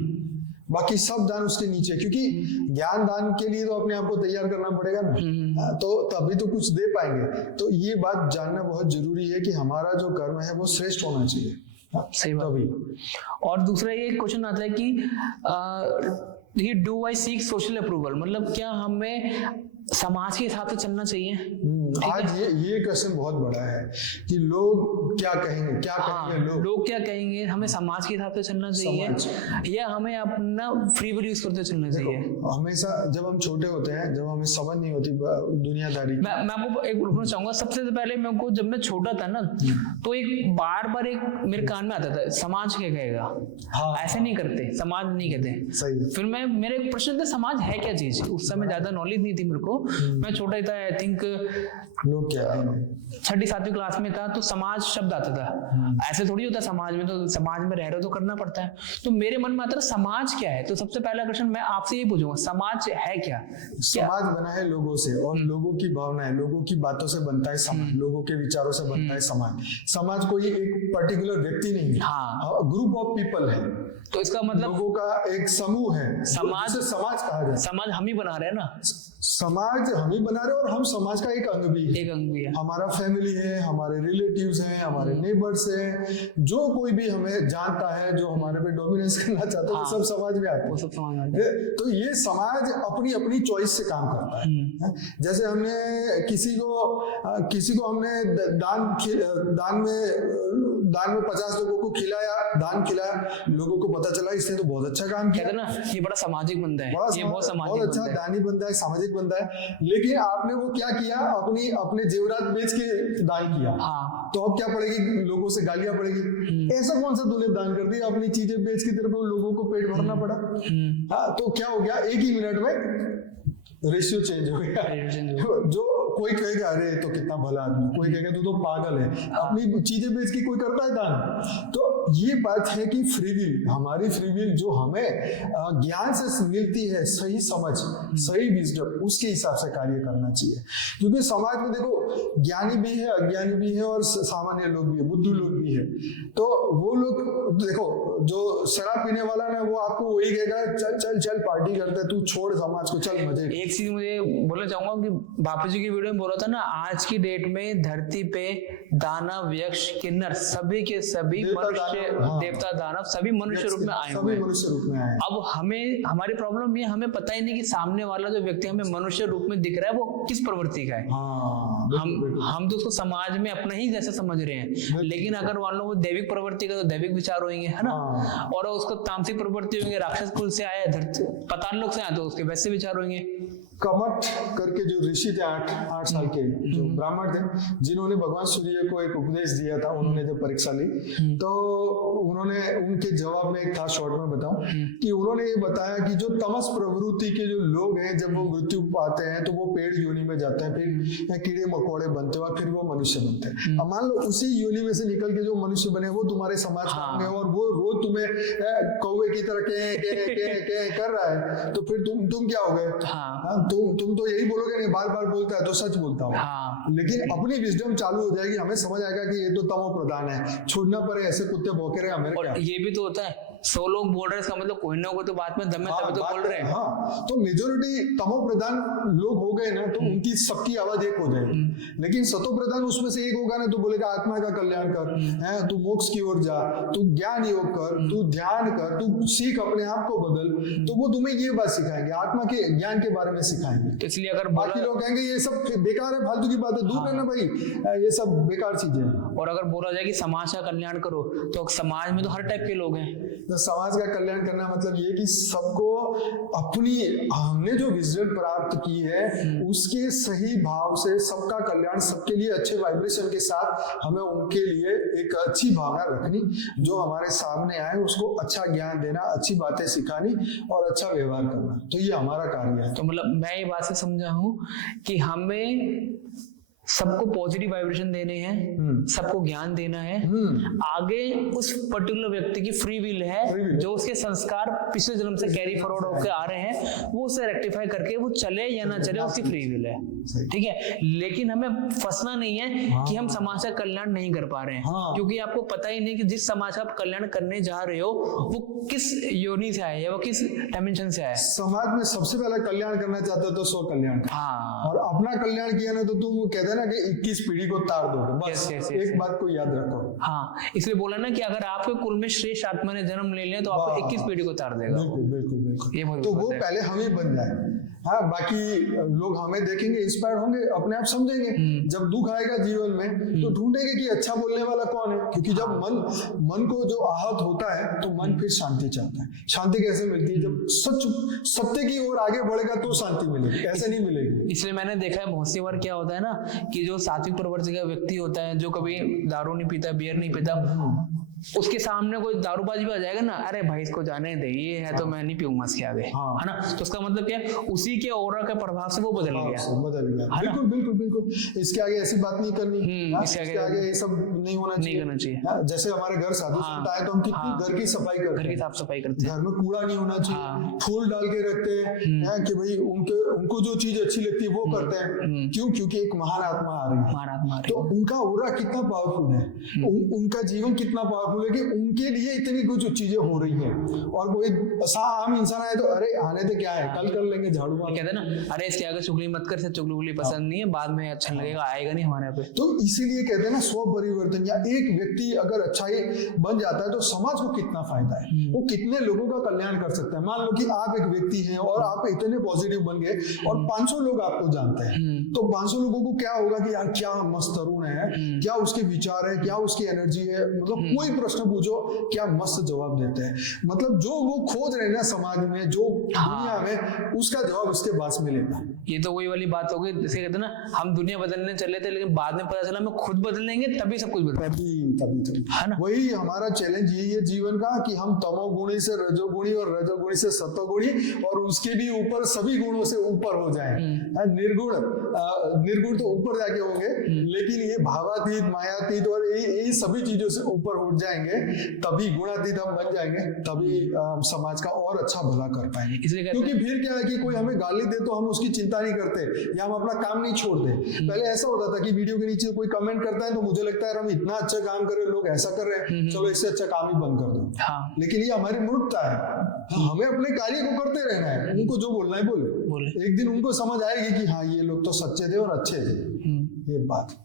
बाकी सब दान उसके नीचे। क्योंकि ज्ञान दान के लिए तो अपने आप को तैयार करना पड़ेगा ना, तो तभी तो कुछ दे पाएंगे। तो ये बात जानना बहुत जरूरी है कि हमारा जो कर्म है वो श्रेष्ठ होना चाहिए। सही बात। और दूसरा ये क्वेश्चन आता है कि ये do I seek social approval, मतलब क्या हमें समाज के हिसाब से चलना चाहिए? आज ये क्वेश्चन बहुत बड़ा है कि लोग क्या कहेंगे, लोग क्या कहेंगे, हमें समाज के हिसाब से चलना चाहिए या हमें अपना फ्री विल यूज करते चलना चाहिए? हमेशा जब हम छोटे होते हैं, जब हमें समझ नहीं होती दुनियादारी, मैं आपको एक बोलना चाहूंगा। सबसे पहले मेरे को, जब मैं छोटा था ना, तो एक बार एक मेरे कान में आता था, समाज क्या कहेगा। ऐसे नहीं करते, समाज नहीं कहते। सही। फिर मेरे एक प्रश्न था, समाज है क्या चीज? उस समय ज्यादा नॉलेज नहीं थी मेरे को, मैं छोटा ही था, आई थिंक लोग क्या है, 6ठी-7वीं क्लास में था, तो समाज शब्द आता था। ऐसे थोड़ी होता समाज में, तो समाज में रह रहे हो तो करना पड़ता है। तो मेरे मन में आता था समाज क्या है। तो सबसे पहला क्वेश्चन मैं आपसे ये पूछूंगा, समाज है क्या? समाज बना है लोगों से, और लोगों की भावनाएं, लोगों की बातों से बनता है समाज, लोगों के विचारों से बनता है समाज। समाज कोई एक पर्टिकुलर व्यक्ति नहीं है, ग्रुप ऑफ पीपल है। तो इसका मतलब लोगों का एक समूह है, समाज कहा जाए। समाज हम ही बना रहे हैं ना, समाज हम ही बना रहे हैं, और हम समाज का एक अंग भी है। हमारा फैमिली है, हमारे रिलेटिव्स हैं, हमारे नेबर्स हैं, जो कोई भी हमें जानता है, जो हमारे पे डोमिनेंस करना चाहता है, सब समाज में आते हैं। तो ये समाज अपनी अपनी चॉइस से काम करता है। जैसे हमने किसी को हमने दान में 50 लोगों को दान खिलाया, लोगों को पता चला इसने तो बहुत अच्छा काम किया ना, ये बड़ा सामाजिक बंदा है, ये बहुत सामाजिक, बहुत अच्छा दानी बंदा है, सामाजिक बंदा है। लेकिन आपने वो क्या किया, अपने जेवरात बेच के दान किया। तो अब क्या पड़ेगी? लोगों से गालियां पड़ेगी। ऐसा कौन सा तूने दान कर दिया? अपनी चीजें बेच के तेरे को लोगों को पेट भरना पड़ा। तो क्या हो गया, एक ही मिनट में रेशियो चेंज हो गया। जो कोई कहेगा अरे तो कितना भला आदमी, कोई कहेगा तू तो पागल है, अपनी चीजें बेच के कोई करता है दान। तो ये बात है कि फ्री विल, हमारी फ्री विल जो हमें ज्ञान से मिलती है, सही समझ, सही विजडम, उसके हिसाब से कार्य करना चाहिए। क्योंकि समाज में देखो, ज्ञानी भी है, अज्ञानी भी है, और सामान्य लोग भी है, बुद्धू लोग भी है। तो वो लोग देखो, जो शराब पीने वाला ना, वो आपको वही कहेगा चल चल चल पार्टी करते, तू छोड़ समाज को, चल मजे। एक चीज मुझे बोलना चाहूंगा कि बापू जी की वीडियो में बोला था ना, आज की डेट में धरती पे दानव, यक्ष, किन्नर, सभी के सभी मनुष्य, देवता, दानव सभी मनुष्य रूप में आए हुए हैं। अब हमारी प्रॉब्लम ये, हमें पता ही नहीं कि सामने वाला जो व्यक्ति हमें मनुष्य रूप में दिख रहा है वो किस प्रवृत्ति का है। हम तो उसको समाज में अपना ही जैसा समझ रहे हैं, लेकिन अगर मान लो वो दैविक प्रवृत्ति का, तो दैविक विचार होंगे, है ना, और उसको तामसिक प्रवृत्ति होंगे, राक्षस कुल से आया, पाताल लोक से आया, तो उसके वैसे विचार होंगे। कमठ करके जो ऋषि थे 8 साल के जो ब्राह्मण थे, जिन्होंने भगवान सूर्य को एक उपदेश दिया था, उन्होंने जब परीक्षा ली तो उन्होंने उनके जवाब में एक था, शॉर्ट में बताऊं कि उन्होंने ये बताया कि जो तमस प्रवृत्ति के जो लोग हैं जब वो मृत्यु पाते हैं तो वो पेड़ योनि में जाते हैं, फिर कीड़े मकोड़े बनते हैं और फिर वो मनुष्य बनते हैं। अब मान लो उसी योनि में से निकल के जो मनुष्य बने वो तुम्हारे समाज में और वो रोज तुम्हें कौवे की तरह के कर रहा है, तो फिर तुम क्या हो गए? तुम तो यही बोलोगे नहीं, बार बार बोलता है तो सच बोलता हूँ। लेकिन अपनी विजडम चालू हो जाएगी, हमें समझ आएगा कि ये तो तमो प्रधान है, छोड़ना पड़े, ऐसे कुत्ते भौंके रहे हमें। और ये भी तो होता है 100 लोग बोल रहे हैं, इसका मतलब कोई ना कोई तो बात में दम है, तभी तो बोल रहे हैं। हाँ, तो मेजोरिटी तमो प्रधान लोग हो गए ना तो उनकी सबकी आवाज एक हो जाएगी। लेकिन सतो प्रधान उसमें से एक होगा ना तो बोलेगा आत्मा का कल्याण कर, है तू मोक्ष की ओर जा, तू ज्ञान योग कर, तू ध्यान कर, तू सीख, अपने आप को बदल, तो वो तुम्हें ये बात सिखाएंगे, आत्मा के ज्ञान के बारे में सिखाएंगे। तो इसलिए अगर बाकी लोग कहेंगे ये सब बेकार है, फालतू की बात है, दूर रहना भाई, ये सब बेकार चीजें हैं। और अगर बोला जाए कि समाज का कल्याण करो तो समाज में तो हर टाइप के लोग हैं। तो समाज का कल्याण करना मतलब ये कि सबको अपनी, हमने जो विजन प्राप्त की है उसके सही भाव से सबका कल्याण, सबके लिए अच्छे वाइब्रेशन के साथ हमें उनके लिए एक अच्छी भावना रखनी, जो हमारे सामने आए उसको अच्छा ज्ञान देना, अच्छी बातें सिखानी और अच्छा व्यवहार करना, तो ये हमारा कार्य है। तो मतलब मैं ये बात से समझा हूँ कि हमें सबको पॉजिटिव वाइब्रेशन देने हैं, सबको ज्ञान देना है, आगे उस पर्टिकुलर व्यक्ति की फ्री विल है, जो उसके संस्कार पिछले जन्म से कैरी फॉरवर्ड होकर आ रहे हैं, वो उसे रेक्टिफाई करके वो चले या ना चले, उसकी फ्री विल है, ठीक है। लेकिन हमें फंसना नहीं है कि हम समाज का कल्याण नहीं कर पा रहे हैं, क्योंकि आपको पता ही नहीं कि जिस समाज का आप कल्याण करने जा रहे हो वो किस योनि से आया है, वो किस डायमेंशन से आया है। समाज में सबसे पहले कल्याण करना चाहते हो तो स्व कल्याण, और अपना कल्याण किया ना तो तुम कहते ना कि 21 पीढ़ी को तार दोगे, बस एक बात को याद रखो। हाँ, इसलिए बोला ना कि अगर आपके कुल में श्रेष्ठ आत्मा ने जन्म ले लिया तो आपको 21 पीढ़ी को तार देगा। बिल्कुल बिल्कुल बिल्कुल, तो वो पहले हम ही बन जाए। हाँ, बाकी लोग हमें देखेंगे, इंस्पायर होंगे, अपने आप समझेंगे। जब दुख आएगा जीवन में तो ढूंढेंगे कि अच्छा बोलने वाला कौन है, क्योंकि जब मन को जो आहत होता है तो मन फिर शांति चाहता है। शांति कैसे मिलती है? जब सत्य की ओर आगे बढ़ेगा तो शांति मिलेगी, ऐसे नहीं मिलेगी। इसलिए मैंने देखा है बहुत सी बार क्या होता है ना कि जो सात्विक प्रवृत्ति का व्यक्ति होता है, जो कभी दारू नहीं पीता, बियर नहीं पीता, उसके सामने कोई दारूबाजी भी आ जाएगा ना, अरे भाई इसको जाने दे, ये है तो मैं नहीं पीऊंगा इसके आगे, है ना। तो उसका मतलब क्या है, उसी के ऑरा के प्रभाव से वो बदल गया। बिल्कुल बिल्कुल बिल्कुल, इसके आगे ऐसी बात नहीं करनी, इसके आगे ये सब नहीं होना चाहिए। जैसे हमारे घर साधु संत आए तो हम कितनी घर की सफाई करते हैं, घर की साफ सफाई करते हैं, घर में कूड़ा नहीं होना चाहिए, फूल डाल के रखते हैं कि भाई उनको जो चीज अच्छी लगती है वो करते हैं। क्यों? क्योंकि एक महान आत्मा आ रही है, तो उनका ऑरा कितना पावरफुल है, उनका जीवन कितना पावरफुल है कि उनके लिए इतनी कुछ चीजें हो रही है। और कोई आम इंसान आए तो अरे आने तो क्या है, कल कर लेंगे झाड़ू मार, कहते हैं ना, अरे इसके आगे चुगली मत कर, चुगली पसंद नहीं है, बाद में अच्छा लगेगा, आएगा नहीं हमारे पे। तो इसीलिए कहते हैं ना स्व परिवर्तन, या एक व्यक्ति अगर अच्छाई बन जाता है तो समाज को कितना फायदा है, वो कितने लोगों का कल्याण कर सकता है। मान लो कि आप एक व्यक्ति हैं और आप इतने पॉजिटिव बन गए और 500 लोग आपको जानते हैं, तो 500 लोगों को क्या होगा कि यार क्या मस्त तरुण है, क्या उसके विचार है, क्या उसकी एनर्जी है, मतलब कोई प्रश्न पूछो क्या मस्त जवाब देते हैं। मतलब जो वो खोज रहे ना समाज में, जो दुनिया में, उसका जवाब उसके पास मिलेगा। ये तो वही वाली बात हो गई, जैसे कहते हैं ना, हम दुनिया बदलने चले थे लेकिन बाद में पता चला हम खुद बदलेंगे तभी सब कुछ बदलेगा, तभी है ना। वही हमारा चैलेंज यही है जीवन का कि हम तमोगुणी से रजोगुणी और रजोगुणी से सत्वगुणी और उसके भी ऊपर सभी गुणों से ऊपर हो जाएं। निर्गुण तो ऊपर जाके होंगे, लेकिन ये भावातीत, मायातीत और ये सभी चीजों से ऊपर उठ जाएंगे, तभी गुणातीत हम बन जाएंगे, तभी समाज का और अच्छा भला कर पाएंगे। इसलिए क्योंकि फिर क्या है कि कोई हमें गाली दे तो हम उसकी चिंता नहीं करते या हम अपना काम नहीं छोड़ दे। पहले ऐसा होता था कि वीडियो के नीचे कोई कमेंट करता है तो मुझे लगता है हम इतना अच्छा काम कर रहे, लोग ऐसा कर रहे हैं, चलो इससे अच्छा काम ही बंद कर दो। लेकिन ये हमारी मूर्खता है, हमें अपने कार्य को करते रहना है, उनको जो बोलना है बोले। एक दिन उनको समझ आएगी कि हाँ ये लोग तो सच्चे थे और अच्छे थे, ये बात।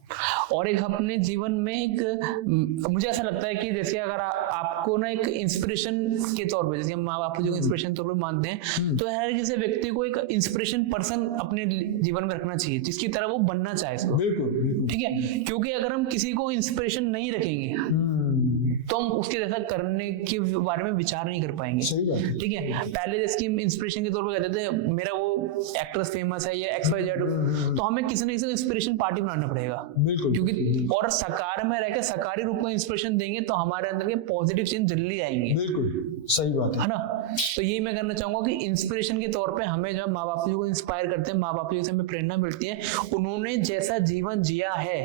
और एक अपने जीवन में एक, मुझे ऐसा लगता है कि जैसे अगर आपको ना एक इंस्पिरेशन के तौर पे, जैसे हम माँ बाप को इंस्पिरेशन तौर पे मानते हैं, तो हर किसी व्यक्ति को एक इंस्पिरेशन पर्सन अपने जीवन में रखना चाहिए जिसकी तरह वो बनना चाहे। बिल्कुल, ठीक है, क्योंकि अगर हम किसी को इंस्पिरेशन नहीं रखेंगे तो हम उसके जैसा करने के बारे में विचार नहीं कर पाएंगे। सही बात है। ठीक है, पहले जैसे कि इंस्पिरेशन के तौर पर कहते थे मेरा वो एक्ट्रेस फेमस है या XYZ, तो हमें किसी न किसी इंस्पिरेशन पार्टी बनाना पड़ेगा। बिल्कुल, क्योंकि और साकार में रहकर साकारी रूप में इंस्पिरेशन देंगे तो हमारे अंदर के पॉजिटिव चेंज जल्दी आएंगे। बिल्कुल सही बात है ना। तो यही मैं करना चाहूंगा कि इंस्पिरेशन के तौर पे हमें जब माँ बाप को इंस्पायर करते हैं, माँ बाप से हमें प्रेरणा मिलती है, उन्होंने जैसा जीवन जिया है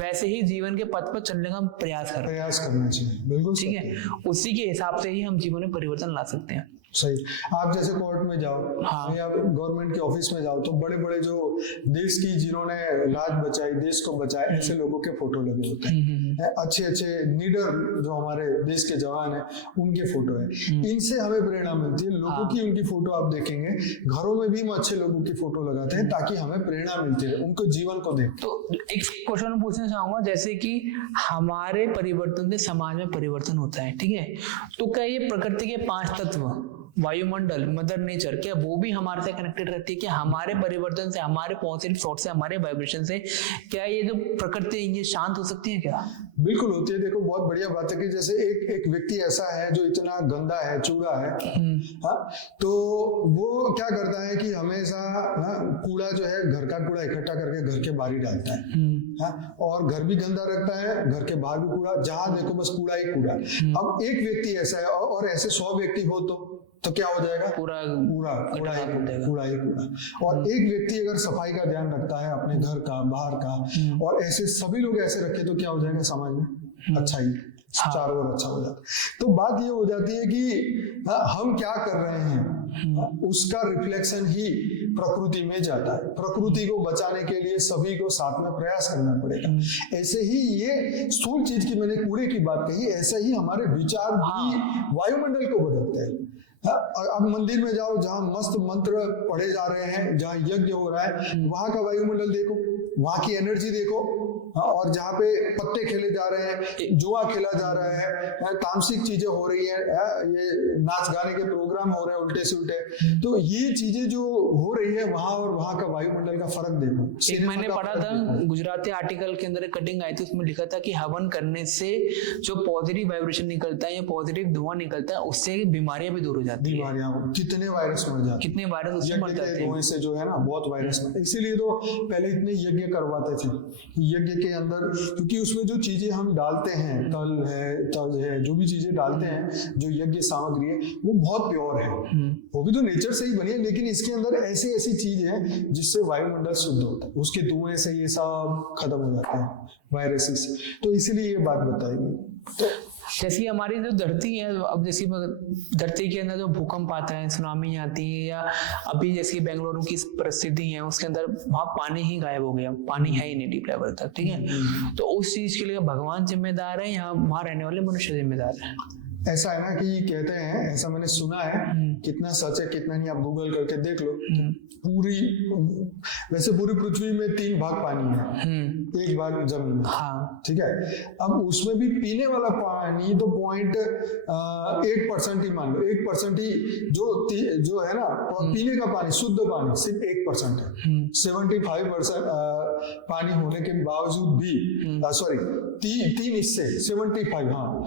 वैसे ही जीवन के पथ पर चलने का हम प्रयास करना चाहिए। बिल्कुल ठीक है, उसी के हिसाब से ही हम जीवन में परिवर्तन ला सकते हैं। सही। आप जैसे कोर्ट में जाओ, हाँ। या गवर्नमेंट के ऑफिस में जाओ, तो बड़े बड़े जो देश की जिन्होंने राज बचाई, देश को बचाए, ऐसे लोगों के फोटो लगे होते हैं। अच्छे अच्छे लीडर जो हमारे देश के जवान हैं, उनके फोटो है। इनसे हमें प्रेरणा मिलती है। लोगों की उनकी फोटो आप देखेंगे, घरों में भी हम अच्छे लोगों की फोटो लगाते हैं ताकि हमें प्रेरणा मिलती है उनको जीवन को देख। तो एक क्वेश्चन पूछना चाहूंगा, जैसे कि हमारे परिवर्तन से समाज में परिवर्तन होता है, ठीक है, तो क्या ये प्रकृति के 5 तत्व, वायुमंडल, मदर नेचर, क्या वो भी हमारे से कनेक्टेड रहती है? कि हमारे परिवर्तन से, हमारे पॉजिटिव थॉट से, हमारे वाइब्रेशन से क्या ये जो प्रकृति है ये शांत हो सकती है क्या? बिल्कुल होती है। देखो, बहुत बढ़िया बात है कि जैसे एक व्यक्ति ऐसा है जो इतना गंदा है, चूड़ा है, हाँ, तो वो क्या करता है कि हमेशा कूड़ा जो है, घर का कूड़ा इकट्ठा करके घर के बाहर ही डालता है, हाँ, और घर भी गंदा रखता है, घर के बाहर भी कूड़ा, जहां देखो बस कूड़ा ही कूड़ा। अब एक व्यक्ति ऐसा है और ऐसे 100 व्यक्ति हो तो क्या हो जाएगा? पूरा कूड़ा ही कूड़ा। और एक व्यक्ति अगर सफाई का ध्यान रखता है अपने घर का, बाहर का, और ऐसे सभी लोग ऐसे रखे तो क्या हो जाएगा समाज में? अच्छा ही, चारों ओर अच्छा हो जाता है। तो बात ये हो जाती है कि हम क्या कर रहे हैं, उसका रिफ्लेक्शन ही प्रकृति में जाता है। प्रकृति को बचाने के लिए सभी को साथ में प्रयास करना पड़ेगा। ऐसे ही ये स्थूल चीज की मैंने कूड़े की बात कही, ऐसे ही हमारे विचार भी वायुमंडल को बदलते हैं। अब मंदिर में जाओ, जहाँ मस्त मंत्र पढ़े जा रहे हैं, जहाँ यज्ञ हो रहा है, वहां का वायुमंडल देखो, वहां की एनर्जी देखो, और जहाँ पे पत्ते खेले जा रहे हैं, जुआ खेला जा रहा है, तामसिक चीजें हो रही है, ये नाच गाने के प्रोग्राम हो रहे हैं उल्टे से उल्टे, तो ये चीजें जो हो रही है वहां और वहां का वायुमंडल का फर्क देखो। एक मैंने पढ़ा था गुजराती आर्टिकल के अंदर कटिंग आई थी, उसमें लिखा था कि हवन करने से जो पॉजिटिव वाइब्रेशन निकलता है या पॉजिटिव धुआं निकलता है, उससे बीमारियां भी दूर हो जाती है। बीमारियां, कितने वायरस मर जाते हैं, कितने वायरस उससे मर जाते हैं, से जो है ना बहुत वायरस मर। इसीलिए तो पहले इतने यज्ञ करवाते थे। यज्ञ के अंदर, क्योंकि उसमें जो चीजें हम डालते हैं, तल है, तज है, जो भी चीजें डालते हैं, जो यज्ञ सामग्री है, वो बहुत प्योर है। वो भी तो नेचर से ही बनी है, लेकिन इसके अंदर ऐसी ऐसी चीज है जिससे वायुमंडल शुद्ध होता है, उसके धुएं से ये सब खत्म हो जाते हैं, वायरसेस। तो इसीलिए ये बात बताई गई। तो जैसी हमारी जो धरती है, अब जैसी धरती के अंदर जो भूकंप आता है, सुनामी आती है, या अभी जैसी बेंगलुरु की परिस्थिति है, उसके अंदर वहां पानी ही गायब हो गया, पानी है ही नहीं डीप लेवल तक, ठीक है। तो उस चीज के लिए भगवान जिम्मेदार है या वहां रहने वाले मनुष्य जिम्मेदार है? ऐसा है ना कि कहते हैं, ऐसा मैंने सुना है, कितना सच है कितना नहीं आप गूगल करके देख लो। वैसे पूरी पृथ्वी में 3 भाग पानी है, 1 भाग जमीन है, हाँ, ठीक है। अब उसमें भी पीने वाला पानी तो 0.1% ही मान लो, 1% ही जो है ना पीने का पानी, शुद्ध पानी सिर्फ 1% है। 75% पानी होने के बावजूद भी, सॉरी 3 हिस्से 75, हाँ,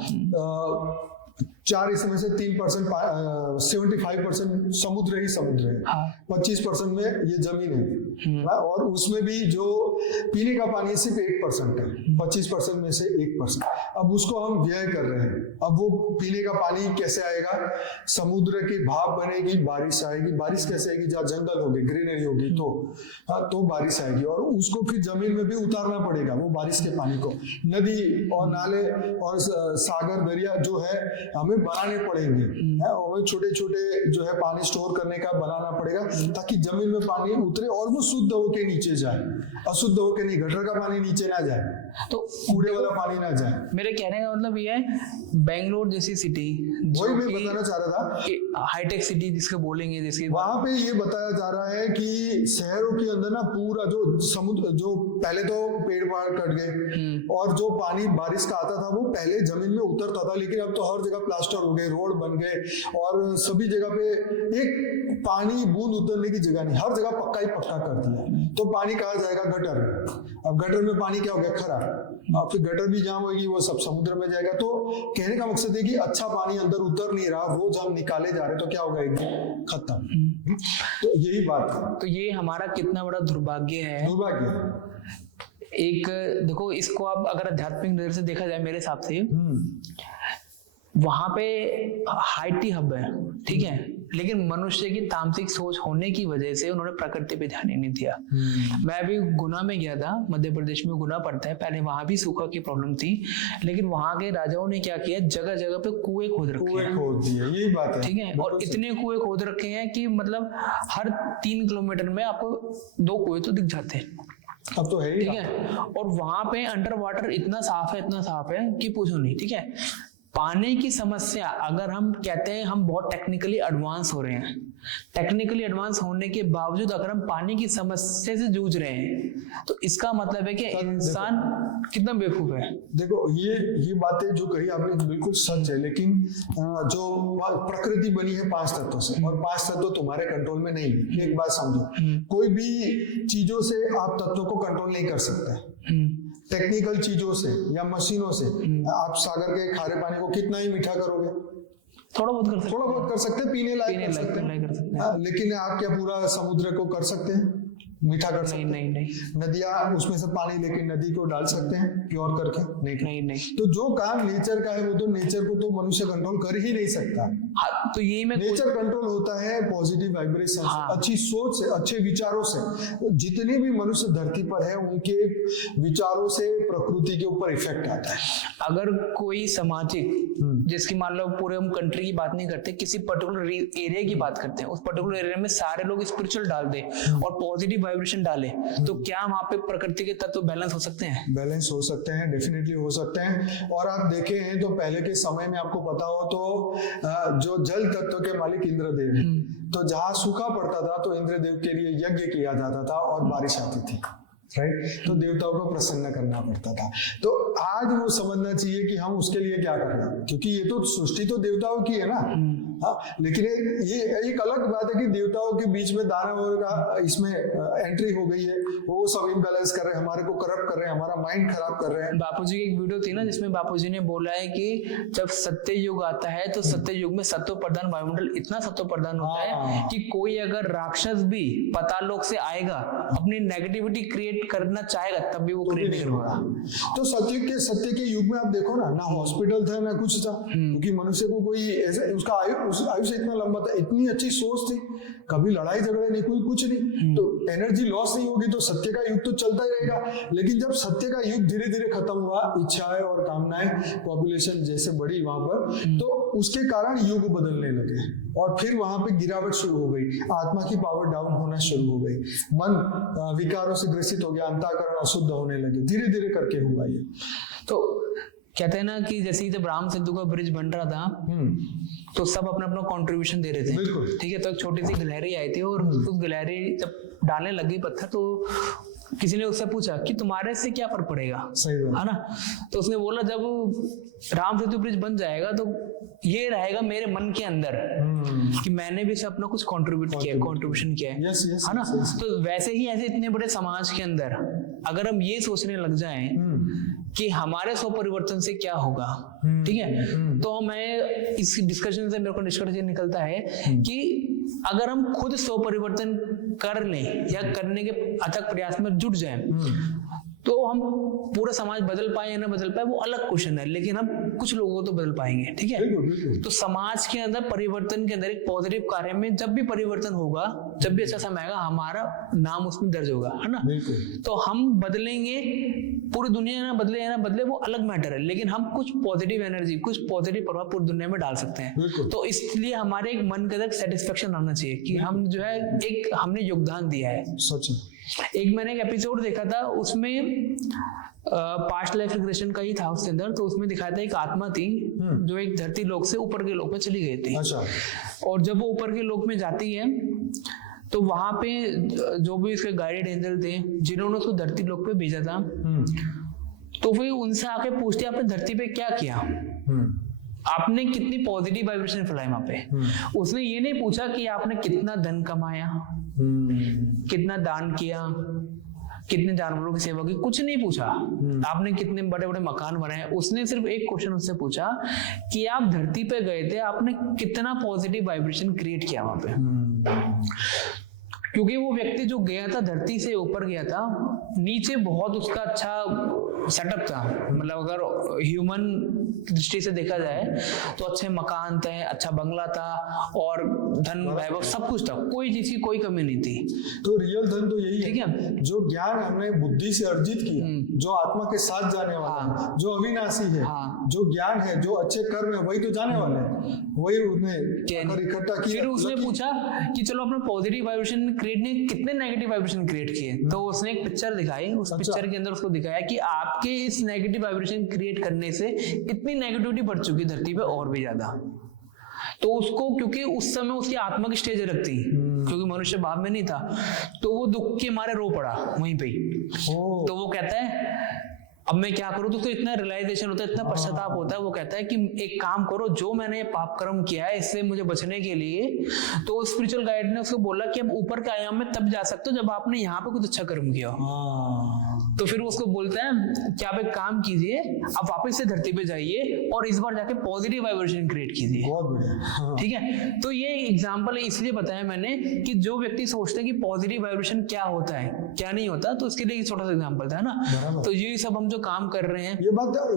4 इसमें से 3% 75% समुद्र ही समुद्र है, हाँ। 25% में ये जमीन है, और उसमें भी जो पीने का पानी सिर्फ 1% है, 25% में से 1%। अब उसको हम व्यय कर रहे हैं। अब वो पीने का पानी कैसे आएगा? समुद्र की भाप बनेगी, बारिश आएगी। बारिश कैसे आएगी? जहाँ जंगल होगी, ग्रीनरी होगी, तो बारिश आएगी, और उसको फिर जमीन में भी उतारना पड़ेगा, वो बारिश के पानी को। नदी और नाले और सागर, दरिया जो है हमें बनाने पड़ेंगे, और छोटे छोटे जो है पानी स्टोर करने का बनाना पड़ेगा, ताकि जमीन में पानी उतरे और वो शुद्ध होके नीचे जाए, अशुद्ध होके नहीं, गटर का पानी नीचे ना जाए, तो कूड़े वाला पानी ना जाए। मेरे कहने का मतलब ये है, बेंगलोर जैसी सिटी, वही मैं बताना चाह रहा था, हाईटेक सिटी जिसको बोलेंगे, जिसके वहां पे ये बताया जा रहा है कि शहरों के अंदर ना पूरा जो समुद्र, जो पहले तो पेड़ पहाड़ कट गए, और जो पानी बारिश का आता था वो पहले जमीन में उतरता था, लेकिन अब तो हर जगह प्लास्टर हो गए, रोड बन गए, और सभी जगह पे एक पानी बूंद उतरने की जगह नहीं, हर जगह पक्का ही पक्का कर दिया। तो पानी कहाँ जाएगा? गटर में। अब गटर में पानी क्या हो गया? खरा। और फिर गटर भी जाम होगी, वो सब समुद्र में जाएगा। तो कहने का मकसद है कि अच्छा पानी अंदर उतर नहीं रहा, रोज हम निकाले जा रहे, तो क्या होगा, एक दिन खत्म। तो यही बात है। तो ये हमारा कितना बड़ा दुर्भाग्य है। दुर्भाग्य। एक देखो, इसको आप अगर आध्यात्मिक नजर से देखा जाए, मेरे हिसाब से वहां पे हाइटी हब है, ठीक है, लेकिन मनुष्य की तामसिक सोच होने की वजह से उन्होंने प्रकृति पे ध्यान ही नहीं दिया। मैं अभी गुना में गया था, मध्य प्रदेश में गुना पड़ता है, पहले वहां भी सूखा की प्रॉब्लम थी, लेकिन वहां के राजाओं ने क्या किया, जगह जगह पे कुएं खोद रखे हैं, खोद दिए, यही बात है, ठीक है। और इतने कुएं खोद रखे हैं कि मतलब हर 3 किलोमीटर में आपको 2 कुएं तो दिख जाते हैं। अब तो है ही, ठीक है। और वहां पे अंडर वाटर इतना साफ है कि पूछो नहीं, ठीक है। पानी की समस्या, अगर हम कहते हैं हम बहुत टेक्निकली एडवांस हो रहे हैं, टेक्निकली एडवांस होने के बावजूद अगर हम पानी की समस्या से जूझ रहे हैं, तो इसका मतलब है कि इंसान कितना बेवकूफ है। देखो ये बातें जो कही आपने बिल्कुल सच है, लेकिन जो प्रकृति बनी है 5 तत्वों से, और 5 तत्व तुम्हारे कंट्रोल में नहीं है। एक बात समझो, कोई भी चीजों से आप तत्वों को कंट्रोल नहीं कर सकते। टेक्निकल चीजों से या मशीनों से आप सागर के खारे पानी को कितना ही मीठा करोगे, थोड़ा बहुत कर सकते हैं, पीने लायक कर सकते हैं, लेकिन आप क्या पूरा समुद्र को कर सकते हैं, मीठा कर सकते हैं? नहीं। नदियां उसमें से पानी लेके नदी को डाल सकते हैं प्योर करके? नहीं। तो जो काम नेचर का है, वो तो नेचर को तो मनुष्य कंट्रोल कर ही नहीं सकता। हाँ, तो यही मैं नेचर कंट्रोल होता है पॉजिटिव वाइब्रेशन से, अच्छी सोच से, अच्छे विचारों से। जितने भी मनुष्य धरती पर है, उनके विचारों से प्रकृति के ऊपर इफेक्ट आता है। अगर कोई सामाजिक, जिसकी मान लो पूरे हम कंट्री की बात नहीं करते, किसी पर्टिकुलर एरिया की बात करते हैं, उस पर्टिकुलर एरिया में सारे लोग स्पिरिचुअल डाल दे और पॉजिटिव वाइब्रेशन डाले, तो क्या वहां पे प्रकृति के तत्व बैलेंस हो सकते हैं? बैलेंस हो सकते हैं, डेफिनेटली हो सकते हैं। और आप देखे हैं तो पहले के समय में आपको पता हो तो जो जल तत्व के मालिक इंद्रदेव, तो जहां सूखा पड़ता था तो इंद्रदेव के लिए यज्ञ किया जाता था और बारिश आती थी, राइट। तो देवताओं को प्रसन्न करना पड़ता था। तो आज वो समझना चाहिए कि हम उसके लिए क्या कर रहे हैं, क्योंकि ये तो सृष्टि तो देवताओं की है ना। हाँ, लेकिन ये एक अलग बात है कि देवताओं के बीच में दानव का इसमें एंट्री हो गई है, वो सब इम्बैलेंस कर रहे हैं, हमारे को करप्ट कर रहे हैं, हमारा माइंड खराब कर रहे हैं। बापूजी की एक वीडियो थी ना, जिसमें बापूजी ने बोला है कि जब सत्य युग आता है तो सत्य युग में सत्व प्रधान वायुमंडल इतना सत्व प्रधान होता है कि कोई अगर राक्षस भी पाताल लोक से आएगा, अपनी नेगेटिविटी क्रिएट करना चाहेगा, तब भी वो क्रिएट नहीं होगा। तो सत्य के युग में आप देखो ना हॉस्पिटल था ना कुछ था, क्योंकि मनुष्य को कोई ऐसे, उसका आयुष्य इतना लंबा था, इतनी अच्छी सोच थी, कभी लड़ाई झगड़े नहीं, कोई कुछ नहीं, तो एनर्जी लॉस नहीं होगी, तो सत्य का युग तो चलता ही रहेगा। लेकिन जब सत्य का युग धीरे धीरे खत्म हुआ, इच्छाएं और कामनाएं, पॉपुलेशन जैसे बढ़ी वहां पर, तो उसके कारण युग बदलने लगे और फिर वहां पे गिरावट शुरू हो गई, आत्मा की पावर डाउन होना शुरू हो गई, मन विकारों से ग्रसित हो गया, अंतःकरण अशुद्ध होने लगे, धीरे धीरे करके हुआ ये। तो कहते हैं ना कि जैसे जब राम सेतु का ब्रिज बन रहा था, तो सब अपना अपना कंट्रीब्यूशन दे रहे थे, ठीक है। तो एक छोटी सी गिलहरी आई थी और उस गिलहरी जब डालने लगी पत्थर, तो किसी ने उससे पूछा कि तुम्हारे से क्या फर्क पड़ेगा, है ना। तो उसने बोला जब राम सेतु ब्रिज बन जाएगा तो ये रहेगा मेरे मन के अंदर कि मैंने भी से अपना कुछ कंट्रीब्यूशन किया है, है ना। तो वैसे ही ऐसे इतने बड़े समाज के अंदर अगर हम ये सोचने लग जाएं कि हमारे स्व परिवर्तन से क्या होगा, ठीक है, तो मैं इस डिस्कशन से मेरे को निष्कर्ष ये निकलता है कि अगर हम खुद स्व परिवर्तन कर लें या करने के अथक प्रयास में जुट जाएं, तो हम पूरा समाज बदल पाए या ना बदल पाए वो अलग क्वेश्चन है, लेकिन हम कुछ लोगों को तो बदल पाएंगे, ठीक है। तो समाज के अंदर परिवर्तन के अंदर एक पॉजिटिव कार्य में जब भी परिवर्तन होगा, जब भी अच्छा समय आएगा, हमारा नाम उसमें दर्ज होगा, है ना। तो हम बदलेंगे, पूरी दुनिया ना बदले या ना बदले वो अलग मैटर है, लेकिन हम कुछ पॉजिटिव एनर्जी, कुछ पॉजिटिव प्रभाव पूरी दुनिया में डाल सकते हैं। तो इसलिए हमारे एक मन के अंदर सेटिस्फेक्शन आना चाहिए कि हम जो है एक हमने योगदान दिया है। सच। एक मैंने एक एपिसोड देखा था, उसमें पास्ट लाइफ रिग्रेशन का ही था उसके अंदर, तो उसमें दिखाया था एक आत्मा थी जो एक धरती लोक से ऊपर के लोक में चली गई थी। अच्छा। और जब वो ऊपर के लोक में जाती है तो वहां पे जो भी उसके गाइडेड एंजल थे जिन्होंने उसको धरती लोक पे भेजा था, तो फिर उनसे आके पूछते आपने धरती पे क्या किया, आपने कितनी पॉजिटिव वाइब्रेशन फैलाई वहां पे। उसने ये नहीं पूछा कि आपने कितना धन कमाया, कितना दान किया, कितने जानवरों की सेवा की, कुछ नहीं पूछा। आपने कितने बड़े बड़े मकान बनाए, उसने सिर्फ एक क्वेश्चन उससे पूछा कि आप धरती पे गए थे, आपने कितना पॉजिटिव वाइब्रेशन क्रिएट किया वहां पे। क्योंकि वो व्यक्ति जो गया था धरती से ऊपर गया था, नीचे बहुत उसका अच्छा सेटअप था, मतलब अगर ह्यूमन दृष्टि से देखा जाए तो अच्छे मकान थे, अच्छा बंगला था और धन वैभव सब कुछ था, कोई चीज की कोई कमी नहीं थी। तो रियल धन तो यही ठीक है, जो ज्ञान हमने बुद्धि से अर्जित किया, जो आत्मा के साथ जाने वाला है, जो अविनाशी है, जो ज्ञान है, जो अच्छे कर्म है, वही तो जाने वाले हैं, वही उसने इकट्ठा किया। फिर उसने पूछा कि चलो अपने पॉजिटिव वाइब्रेशन क्रिएट ने कितने नेगेटिव वाइब्रेशन क्रिएट किए, तो उसने एक पिक्चर दिखाई, उस पिक्चर के अंदर उसको दिखाया कि आपके इस नेगेटिव वाइब्रेशन क्रिएट करने से इतनी नेगेटिविटी बढ़ चुकी धरती पे और भी ज्यादा। तो उसको, क्योंकि उस समय उसकी आत्मा की स्टेज अलग थी, क्योंकि मनुष्य भाव में नहीं था, तो वो दुख के मारे रो पड़ा वहीं पे। तो वो कहता है अब मैं क्या करूं, तो उसको इतना रियलाइजेशन होता है, इतना पश्चाताप होता है, वो कहता है कि एक काम करो, जो मैंने पाप कर्म किया है इससे मुझे बचने के लिए, तो स्पिरिचुअल गाइड ने उसको बोला कि अब ऊपर के आयाम में तब जा सकते हो जब आपने यहाँ पे कुछ अच्छा कर्म किया। तो फिर उसको बोलते हैं कि आप एक काम कीजिए, आप वापस से धरती पे जाइए और इस बार जाके पॉजिटिव वाइब्रेशन क्रिएट कीजिए। बहुत बढ़िया। ठीक है, तो ये एग्जाम्पल इसलिए बताया मैंने कि जो व्यक्ति सोचते हैं कि पॉजिटिव वाइब्रेशन क्या होता है क्या नहीं होता, तो इसके लिए छोटा सा एग्जाम्पल था ना। तो ये सब हम काम कर रहे हैं,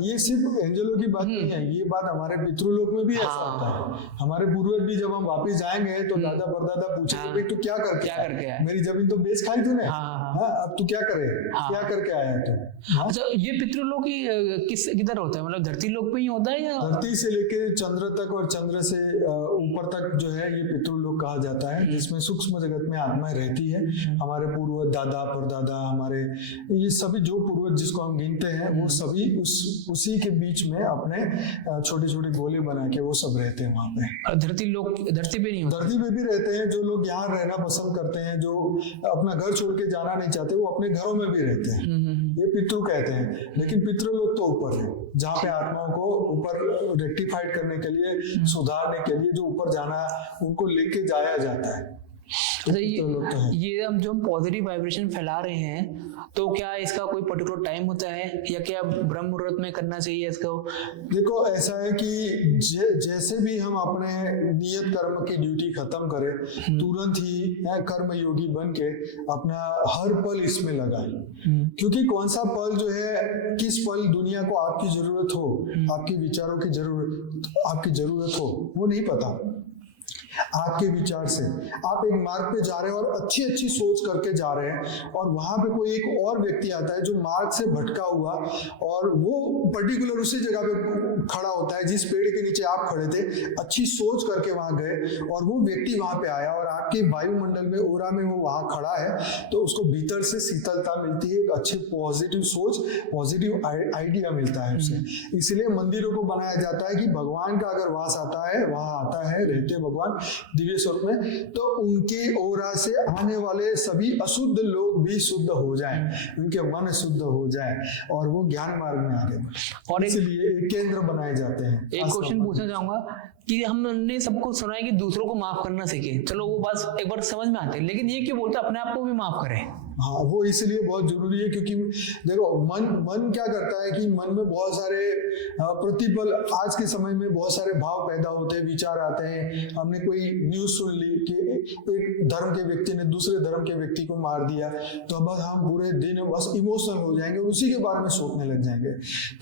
ये सिर्फ एंजलों की बात नहीं है, ये बात हमारे पितृलोक में भी ऐसा होता है। हमारे पूर्वज भी जब हम वापस जाएंगे तो दादा परदादा पूछेंगे भाई तू क्या करके आया? मेरी जमीन तो बेच खाई तूने, अब तू क्या करे, क्या करके आया तू? अच्छा, ये पितृलोक किधर होता है, मतलब धरती लोक में ही होता है या धरती से लेके चंद्र तक और चंद्र से ऊपर तक जो है ये पितृलोक कहा जाता है, जिसमें सूक्ष्म जगत में आत्माएं रहती है। हमारे पूर्वज दादा परदादा, हमारे ये सभी जो पूर्वज जिसको हम गिनते हैं वो सभी उसी के बीच में अपने छोटे छोटे गोले बना के वो सब रहते हैं वहां पे। धरती पे नहीं होता? धरती पे भी रहते हैं, जो लोग यहाँ रहना पसंद करते हैं, जो अपना घर छोड़ के जाना नहीं चाहते, वो अपने घरों में भी रहते हैं। ये पितृ कहते हैं, लेकिन पितृलोक तो ऊपर है, जहाँ पे आत्माओं को ऊपर रेक्टिफाइड करने के लिए, सुधारने के लिए जो ऊपर जाना उनको लेके जाया जाता है। अच्छा, ये हम जो पॉजिटिव वाइब्रेशन फैला रहे हैं, तो क्या इसका कोई पर्टिकुलर टाइम होता है या क्या ब्रह्म मुहूर्त में करना चाहिए इसको? देखो ऐसा है कि जैसे भी हम अपने नियत कर्म की ड्यूटी खत्म करें, तुरंत ही कर्म योगी बन के अपना हर पल इसमें लगाएं। क्योंकि कौन सा पल जो है, किस पल दुनिया को आपकी जरूरत हो, आपके विचारों की जरूरत हो, वो नहीं पता। आपके विचार से आप एक मार्ग पे जा रहे हैं और अच्छी अच्छी सोच करके जा रहे हैं, और वहां पे कोई एक और व्यक्ति आता है जो मार्ग से भटका हुआ, और वो पर्टिकुलर उसी जगह पे खड़ा होता है जिस पेड़ के नीचे आप खड़े थे, अच्छी सोच करके वहां गए, और वो व्यक्ति वहां पे आया और आपके वायुमंडल में, ओरा में वो वहां खड़ा है, तो उसको भीतर से शीतलता मिलती है, एक अच्छी पॉजिटिव सोच, पॉजिटिव आइडिया मिलता है उसे। इसलिए मंदिरों को बनाया जाता है कि भगवान का अगर वास आता है, वहां आता है, रहते भगवान दिव्य स्वरूप में, तो उनके ओरा से आने वाले सभी अशुद्ध लोग भी शुद्ध हो जाएं, उनके मन शुद्ध हो जाए और वो ज्ञान मार्ग में आगे बढ़े। और इसलिए एक केंद्र बनाए जाते हैं। एक क्वेश्चन पूछना चाहूंगा कि हमने सबको सुना है कि दूसरों को माफ करना सीखे, चलो वो बात एक बार समझ में आती है, लेकिन ये क्यों बोलते अपने आप को भी माफ करें? हाँ, वो इसलिए बहुत जरूरी है क्योंकि देखो मन क्या करता है कि मन में बहुत सारे प्रतिपल, आज के समय में बहुत सारे भाव पैदा होते हैं, विचार आते हैं। हमने कोई न्यूज सुन ली कि एक धर्म के व्यक्ति ने दूसरे धर्म के व्यक्ति को मार दिया, तो बस हम पूरे दिन बस इमोशनल हो जाएंगे और उसी के बारे में सोचने लग जाएंगे।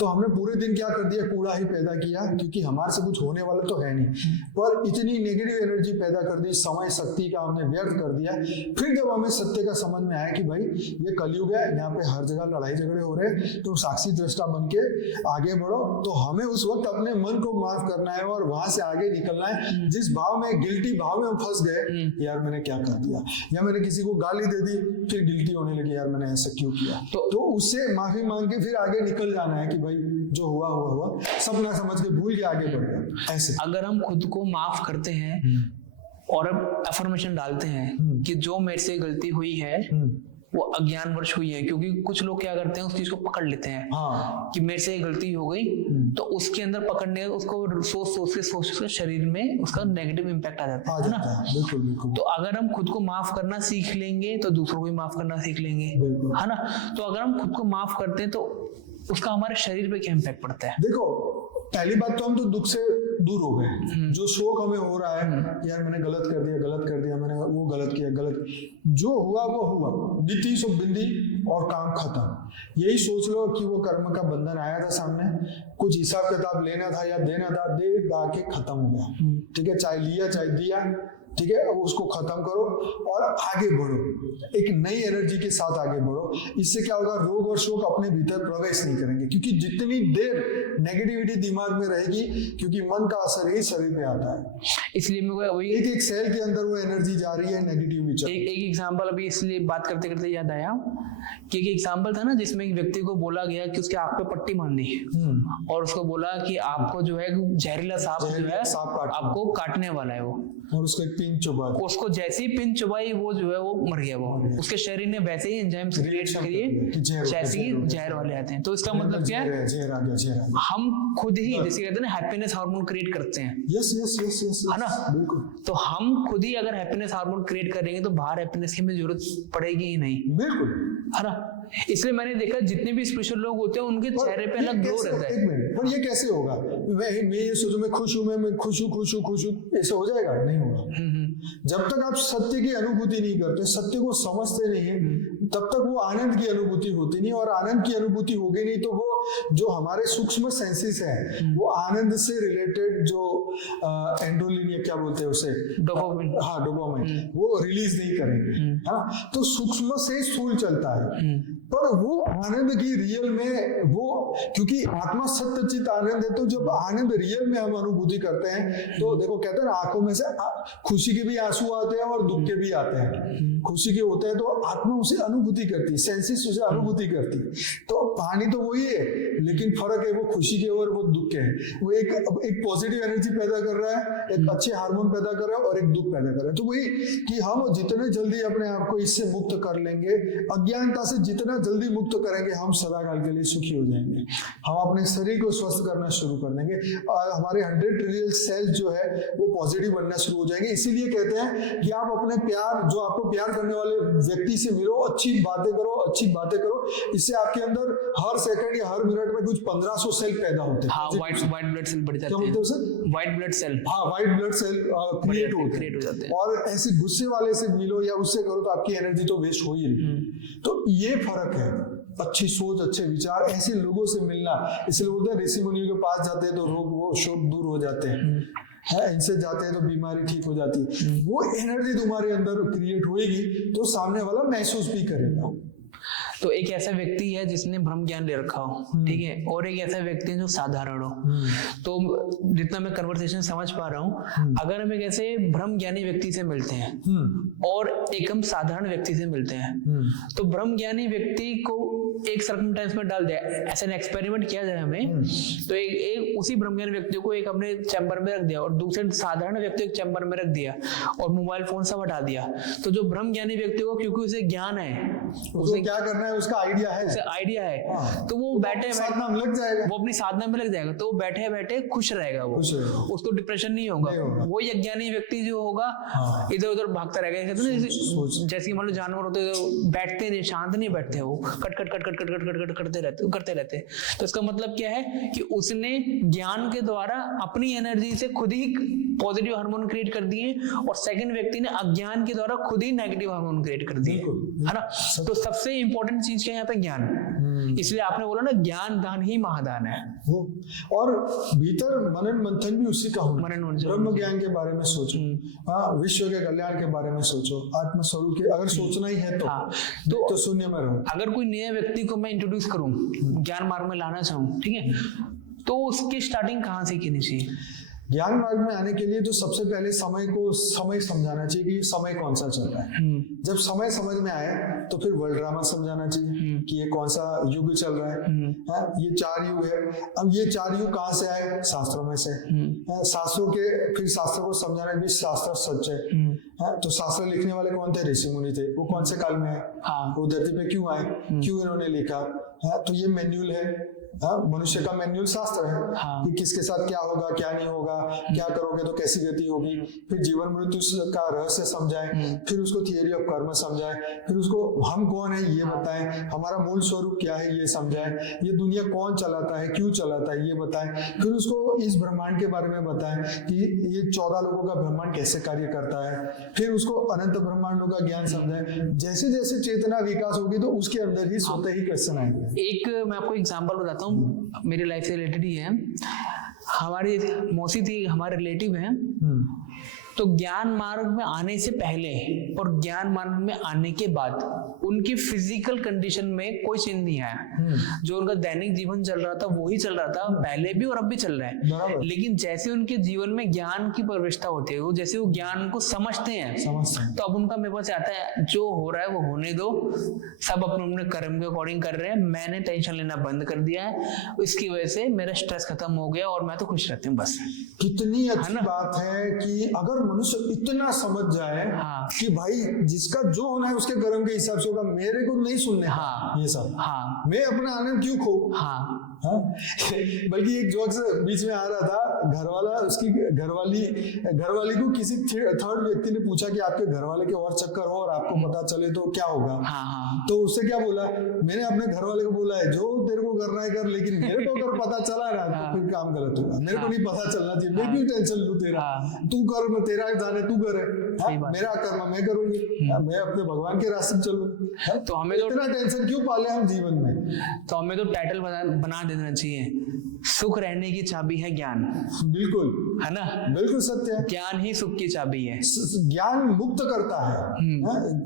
तो हमने पूरे दिन क्या कर दिया, कूड़ा ही पैदा किया, क्योंकि हमारे से कुछ होने वाला तो है नहीं, पर इतनी नेगेटिव एनर्जी पैदा कर दी, समय शक्ति का हमने व्यर्थ कर दिया। फिर जब हमें सत्य का समझ में आया कि भाई ये कलयुग है, यहाँ पे हर जगह लड़ाई झगड़े हो रहे हैं, तो साक्षी दृष्टा बन के आगे बढ़ो, तो हमें उस वक्त अपने मन को माफ करना है और वहां से आगे निकलना है। जिस भाव में, गिल्टी भाव में हम फंस गए, यार मैंने क्या कर दिया, या मैंने किसी को गाली दे दी, फिर गिल्टी होने लगी, यार मैंने ऐसा क्यों किया, तो उससे माफी मांग के फिर आगे निकल जाना है कि भाई जो हुआ हुआ हुआ, सपना समझ के भूल के आगे बढ़ गया। ऐसे अगर हम खुद को माफ करते हैं और अब अफर्मेशन डालते हैं कि जो मेरे से गलती हुई है वो अज्ञानवश हुई है, क्योंकि कुछ लोग क्या करते हैं उस चीज को पकड़ लेते हैं हाँ कि मेरे से ये गलती हो गई, तो उसके अंदर पकड़ने उसको सोच के शरीर में उसका नेगेटिव इम्पैक्ट आ जाता है ना। बिल्कुल बिल्कुल। तो अगर हम खुद को माफ करना सीख लेंगे तो दूसरों को भी माफ करना सीख लेंगे, है ना। तो अगर हम खुद को माफ करते हैं तो उसका हमारे शरीर पे क्या इम्पैक्ट पड़ता है? देखो, पहली बात तो हम तो दुख से दूर हो गए। जो शोक हमें हो रहा है यार मैंने गलत कर दिया, मैंने वो गलत किया, जो हुआ वो हुआ, बीती सो बिंदी और काम खत्म। यही सोच लो कि वो कर्म का बंधन आया था सामने, कुछ हिसाब किताब लेना था या देना था, दे दा के खत्म हो गया। ठीक है, चाहे लिया चाहे दिया, ठीक है, अब उसको खत्म करो और आगे बढ़ो, एक नई एनर्जी के साथ आगे बढ़ो। इससे क्या होगा, रोग और शोक अपने भीतर प्रवेश नहीं करेंगे, क्योंकि जितनी देर नेगेटिविटी दिमाग में रहेगी, क्योंकि मन का असर ही शरीर पे आता है, इसलिए मैं वही एक सेल के अंदर वो एनर्जी जा रही है नेगेटिव विचार। एक एग्जांपल अभी इसलिए बात करते करते याद आया कि एक एग्जांपल था ना जिसमें एक व्यक्ति को बोला गया कि उसके आंख पे पट्टी बांधनी और उसको बोला कि आपको जो है जहरीला सांप जो है आपको काटने वाला है वो, और उसको एक पिन चुभा, उसको जैसे ही पिन चुभाई वो जो है वो मर गया। वो उसके शरीर ने वैसे ही एंजाइम्स क्रिएट किए जैसे ही जहर वाले आते हैं। तो इसका मतलब क्या है, जहर आ गया, हम खुद ही जैसे कहते हैं ना हैप्पीनेस हार्मोन क्रिएट करते हैं। यस यस यस यस, है ना, बिल्कुल। तो हम खुद ही अगर हैप्पीनेस हार्मोन क्रिएट करेंगे तो बाहर हैप्पीनेस की हमें जरूरत पड़ेगी ही नहीं, बिल्कुल, है ना। इसलिए मैंने देखा जितने भी स्पिरिचुअल लोग होते हैं उनके चेहरे पे अलग ग्लो रहता है। एक मिनट, पर ये कैसे होगा? मैं ये सोचूं मैं खुश हूं, मैं खुश हूं, ऐसे हो जाएगा? नहीं होगा। जब तक आप सत्य की अनुभूति नहीं करते, सत्य को समझते नहीं है, तब तक वो आनंद की अनुभूति होती नहीं, और आनंद की अनुभूति होगी नहीं तो वो जो हमारे सूक्ष्म सेंसेस है वो आनंद से रिलेटेड जो एंड्रोलिन या क्या बोलते हैं उसे, डोपामिन, हाँ डोपामिन, वो रिलीज नहीं करेंगे। हाँ, तो सूक्ष्म से स्थूल चलता है, पर वो आनंद की रियल में वो, क्योंकि आत्मा सत्यचित आनंद है, तो जब आनंद रियल में हम अनुभूति करते हैं तो देखो कहते हैं ना, आंखों में से खुशी के भी आंसू आते हैं और दुख के भी आते हैं। खुशी के होते हैं तो आत्मा उसे अनुभूति करती है, सेंसेस उसे अनुभूति करती है। तो कहानी तो वही है, लेकिन फर्क है वो खुशी के और वो दुख के है। वो एक पॉजिटिव एनर्जी पैदा कर रहा है, एक अच्छे हार्मोन पैदा कर रहा है, और एक दुख पैदा कर रहा है। तो वही कि हम जितने जल्दी अपने आप को इससे मुक्त कर लेंगे, अज्ञानता से जितना जल्दी मुक्त करेंगे, हम सदा काल के लिए सुखी हो जाएंगे। हम अपने शरीर को स्वस्थ करना शुरू कर देंगे और हमारे 100 ट्रिलियन सेल्स जो है वो पॉजिटिव बनना शुरू हो जाएंगे। इसीलिए कहते हैं कि आप अपने प्यार, जो आपको प्यार करने वाले व्यक्ति से मिलो, अच्छी बातें करो, इससे आपके अंदर हर सेकंड या हर मिनट में कुछ 1500 सेल पैदा होते हैं। हाँ, व्हाइट ब्लड सेल बढ़ जाते हैं। व्हाइट ब्लड सेल, हाँ, व्हाइट ब्लड सेल क्रिएट हो जाते हैं। और ऐसे गुस्से वाले से मिलो या उससे करो तो आपकी एनर्जी तो वेस्ट हो ही नहीं। तो ये फर्क है, अच्छी सोच, अच्छे विचार, ऐसे लोगों से मिलना। इसलिए बोलते हैं ऋषि मुनियों के पास जाते हैं तो रोग वो शोक दूर हो जाते हैं, इनसे जाते हैं तो बीमारी ठीक हो जाती है। वो एनर्जी तुम्हारे अंदर क्रिएट होएगी तो सामने वाला महसूस भी करेगा। तो एक ऐसा व्यक्ति है जिसने ब्रह्म ज्ञान ले रखा हो, ठीक है, और एक ऐसा व्यक्ति है जो साधारण हो। तो जितना मैं कन्वर्सेशन समझ पा रहा हूँ, अगर हम एक ऐसे ब्रह्म ज्ञानी व्यक्ति से मिलते हैं और एक हम साधारण व्यक्ति से मिलते हैं, तो ब्रह्म ज्ञानी व्यक्ति को एक सर्कमस्टेंस में डाल दिया, ऐसा एक्सपेरिमेंट किया जाए हमें, तो एक उसी ब्रह्म ज्ञानी व्यक्ति को एक अपने चैम्बर में रख दिया और दूसरे साधारण व्यक्ति को चैम्बर में रख दिया और मोबाइल फोन सब हटा दिया। तो जो ब्रह्म ज्ञानी व्यक्ति को, क्योंकि उसे ज्ञान है, उसे क्या करना है उसका आइडिया है, तो वो बैठे साधना में लग जाएगा, वो अपनी साधना में लग जाएगा, तो वो बैठे बैठे खुश रहेगा, वो उसको डिप्रेशन नहीं होगा। वो अज्ञानी व्यक्ति जो होगा इधर उधर भागता रहेगा, जैसे मान लो जानवर होते बैठते नहीं, शांत नहीं बैठते, वो कट करते रहते। तो इसका मतलब क्या है कि उसने ज्ञान के द्वारा अपनी एनर्जी से खुद ही पॉजिटिव हार्मोन क्रिएट कर दिए और सेकंड व्यक्ति ने अज्ञान के द्वारा खुद ही नेगेटिव हार्मोन क्रिएट कर दिए, है ना। तो सबसे इंपॉर्टेंट चीज क्या है यहाँ पे, ज्ञान। इसलिए आपने बोला ना, ज्ञान दान ही महादान है। वो और भीतर मनन मंथन भी उसी का होना, ब्रह्म ज्ञान के बारे में सोचो, विश्व के कल्याण के बारे में सोचो, आत्मस्वरूप के अगर सोचना ही है तो शून्य में रहो। अगर कोई नए व्यक्ति को मैं इंट्रोड्यूस करूं, ज्ञान मार्ग में लाना चाहूं, ठीक है, तो उसकी स्टार्टिंग कहाँ से करनी चाहिए? ज्ञान मार्ग में आने के लिए तो सबसे पहले समय समझाना चाहिए कि ये समय कौन सा चल रहा है। जब समय समझ में आए तो फिर वर्ल्ड ड्रामा समझाना चाहिए कि ये कौन सा युग चल रहा है। हाँ, ये 4 युग है। अब ये 4 युग कहाँ से आए? शास्त्रों में से। हाँ, फिर शास्त्रों को समझाना भी शास्त्र सच है। हाँ, तो शास्त्र लिखने वाले कौन थे? ऋषि मुनि थे। वो कौन से काल में है? वो धरती पे क्यों आए? क्यों इन्होंने लिखा? हाँ, तो ये मैन्युअल है। हाँ, मनुष्य का मैन्युअल शास्त्र है। हाँ, कि किसके साथ क्या होगा, क्या नहीं होगा, क्या करोगे तो कैसी गति होगी। फिर जीवन मृत्यु का रहस्य समझाए, फिर उसको थियरी ऑफ कर्म समझाए, फिर उसको हम कौन है ये बताएं, हमारा मूल स्वरूप क्या है ये समझाएं, ये दुनिया कौन चलाता है, क्यों चलाता है ये बताएं, फिर उसको इस ब्रह्मांड के बारे में बताएं कि ये 14 लोगों का ब्रह्मांड कैसे कार्य करता है, फिर उसको अनंत ब्रह्मांडों का ज्ञान समझाएं। जैसे जैसे चेतना विकास होगी तो उसके अंदर ही स्वतः ही क्वेश्चन आएंगे। एक मैं आपको एग्जांपल बताता हूँ, मेरी लाइफ से रिलेटेड ही है। हमारी मौसी थी, हमारे रिलेटिव हैं। तो ज्ञान मार्ग में आने से पहले और ज्ञान मार्ग में आने के बाद उनकी फिजिकल कंडीशन में कोई चेंज नहीं आया। जो उनका दैनिक जीवन चल रहा था वही चल रहा था पहले भी और अब भी चल रहा है। लेकिन जैसे उनके जीवन में ज्ञान की प्रविष्टता होती है, वो जैसे वो ज्ञान को समझते हैं तो अब उनका मेरे पास आता है, जो हो रहा है वो होने दो, सब अपने अपने कर्म के अकॉर्डिंग कर रहे हैं, मैंने टेंशन लेना बंद कर दिया है, इसकी वजह से मेरा स्ट्रेस खत्म हो गया और मैं तो खुश रहती हूँ बस। कितनी अच्छी बात है कि अगर मनुष्य इतना समझ जाए कि भाई जिसका जो होना है उसके कर्म के हिसाब से होगा, मेरे को नहीं सुनने ये सब। मैं अपना आनंद क्यों खो? बल्कि एक जोक से बीच में आ रहा था, घरवाला उसकी घरवाली को किसी थर्ड व्यक्ति ने पूछा कि आपके घरवाले के और चक्कर हो और आपको पता चले तो क्या होगा? तो उससे क्या बोला? मैंने अपने घरवाले को बोला है जो तेरे को करना है कर, लेकिन मेरे को अगर पता चला ना तो फिर काम गलत होगा। मेरे को नहीं पता चलना चाहिए, मैं क्यों टेंशन लूं तेरा? तू कर, तेरा जाने तू करे, मेरा कर्म मैं करूंगी, मैं अपने भगवान के रास्ते चलूंगी। तो हमें इतना टेंशन क्यों पाले हम जीवन में? तो हमें तो टाइटल बना देना चाहिए, सुख रहने की चाबी है ज्ञान। बिल्कुल है ना? बिल्कुल सत्य है। ज्ञान ही सुख की चाबी है। ज्ञान मुक्त करता है,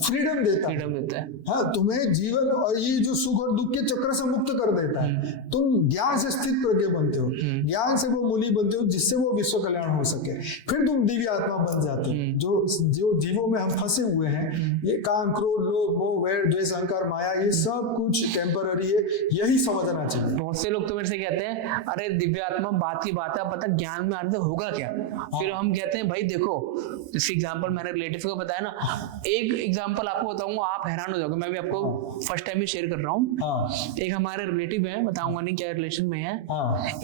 फ्रीडम देता है। हाँ, तुम्हें जीवन और ये जो सुख और दुख के चक्र से मुक्त कर देता है। तुम ज्ञान से स्थित प्रज्ञ बनते हो, ज्ञान से वो मुनि बनते हो जिससे वो विश्व कल्याण हो सके। फिर तुम दिव्य आत्मा बन जाते हो। जो जीवों में हम फंसे हुए हैं, ये काम, क्रोध, लोभ, मोह, वैर, द्वेष, अहंकार, माया, ये सब कुछ टेम्पररी है, यही समझना चाहिए। बहुत से लोग तो मेरे से कहते हैं, अरे दिव्य आत्मा बात की बात है, पता ज्ञान में आने से होगा क्या? फिर हम कहते हैं भाई देखो, जैसे एग्जांपल मैंने रिलेटिव को बताया ना, एक एग्जांपल आपको बताऊंगा, आप हैरान हो जाओगे। मैं भी आपको फर्स्ट टाइम ही शेयर कर रहा हूँ। एक हमारे रिलेटिव है, बताऊंगा नहीं क्या रिलेशन में है।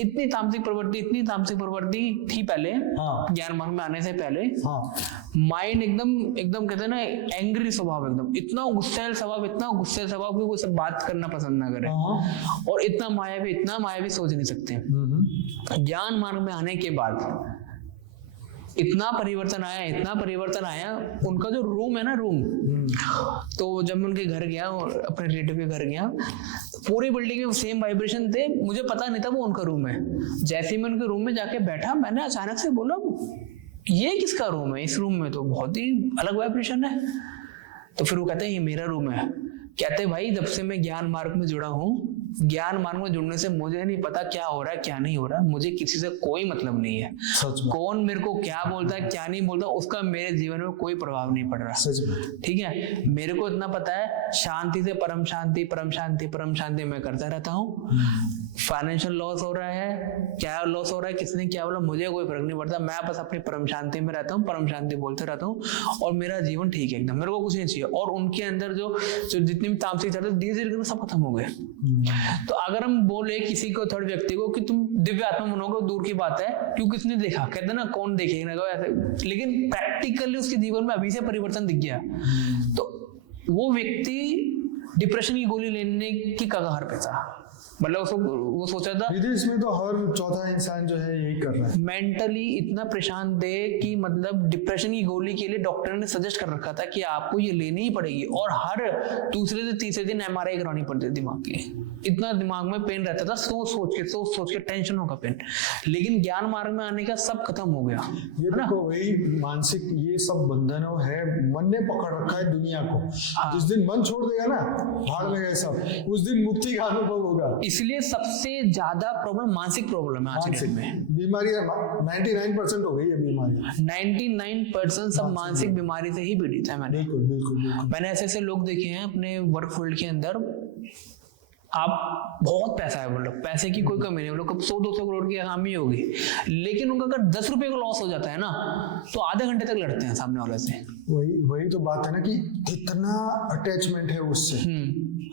इतनी तामसिक प्रवृत्ति थी पहले, ज्ञान मार्ग में आने से पहले। माइंड एकदम कहते हैं ना, एंग्री स्वभाव, एकदम इतना गुस्सैल स्वभाव कि वो सब बात करना पसंद ना करे, और इतना मायावी सोच नहीं सकते। ज्ञान मार्ग में आने के बाद इतना परिवर्तन आया। उनका जो रूम है ना, तो जब मैं उनके घर गया और अपने रिलेटिव के घर गया, पूरी बिल्डिंग में सेम वाइब्रेशन थे, मुझे पता नहीं था वो उनका रूम है। जैसे ही मैं उनके रूम में जाके बैठा, मैंने अचानक से बोला, ये किसका रूम है? इस रूम में तो बहुत ही अलग वाइब्रेशन है। तो फिर वो कहते हैं ये मेरा रूम है। कहते भाई जब से मैं ज्ञान मार्ग में जुड़ा हूँ, ज्ञान मार्ग में जुड़ने से मुझे नहीं पता क्या हो रहा है क्या नहीं हो रहा, मुझे किसी से कोई मतलब नहीं है। कौन मेरे को क्या बोलता है क्या नहीं बोलता, उसका मेरे जीवन में कोई प्रभाव नहीं पड़ रहा। ठीक है, मेरे को इतना पता है, शांति से परम शांति मैं करता रहता हूँ। फाइनेंशियल लॉस हो रहा है, क्या लॉस हो रहा है, किसने क्या बोला, मुझे कोई फर्क नहीं पड़ता। मैं बस अपनी परम शांति में रहता हूँ, परम शांति बोलते रहता हूँ, और मेरा जीवन ठीक है एकदम, मेरे को कुछ नहीं चाहिए। और उनके अंदर जो जितनी भी तामसिक चलते धीरे सब खत्म हो गए। तो अगर हम बोले किसी को, थर्ड व्यक्ति को, कि तुम दिव्य आत्मा बनोगे, दूर की बात है, क्यों किसने देखा, कहते ना कौन देखेगा ऐसे, लेकिन प्रैक्टिकली उसके जीवन में अभी से परिवर्तन दिख गया, तो वो व्यक्ति डिप्रेशन की गोली लेने की कगार पे था। मतलब उसको वो सोचा था, इसमें तो हर चौथा इंसान जो है यही कर रहा है। मेंटली इतना परेशान थे कि मतलब डिप्रेशन की गोली के लिए डॉक्टर ने सजेस्ट कर रखा था कि आपको ये लेनी ही पड़ेगी, और हर दूसरे से तीसरे दिन MRI करानी पड़ती है दिमाग की। इतना दिमाग में पेन रहता था, सोच के टेंशन होगा पेन। लेकिन ज्ञान मार्ग में आने का सब खत्म हो गया। ये देखो वही मानसिक ये सब बंधनों है, मन ने पकड़ रखा है दुनिया को। जिस दिन मन छोड़ देगा ना, भाड़ में गए सब, उस दिन मुक्ति का अनुभव होगा। इसलिए सबसे ज्यादा प्रॉब्लम मानसिक प्रॉब्लम है आज के डेट में। बीमारियां 99% हो गई है बीमारियां। 99% सब मानसिक बीमारी से ही पीड़ित है। बिल्कुल बिल्कुल बिल्कुल। मैंने ऐसे ऐसे लोग देखे हैं अपने वर्क फील्ड के अंदर, आप बहुत पैसा है, मतलब पैसे की कोई कमी नहीं, मतलब 100-200 करोड़ की आसामी होगी, लेकिन उनका अगर 10 रुपए का लॉस हो जाता है ना तो आधे घंटे तक लड़ते हैं सामने वाले से। वही तो बात है ना कि कितना अटैचमेंट है उससे।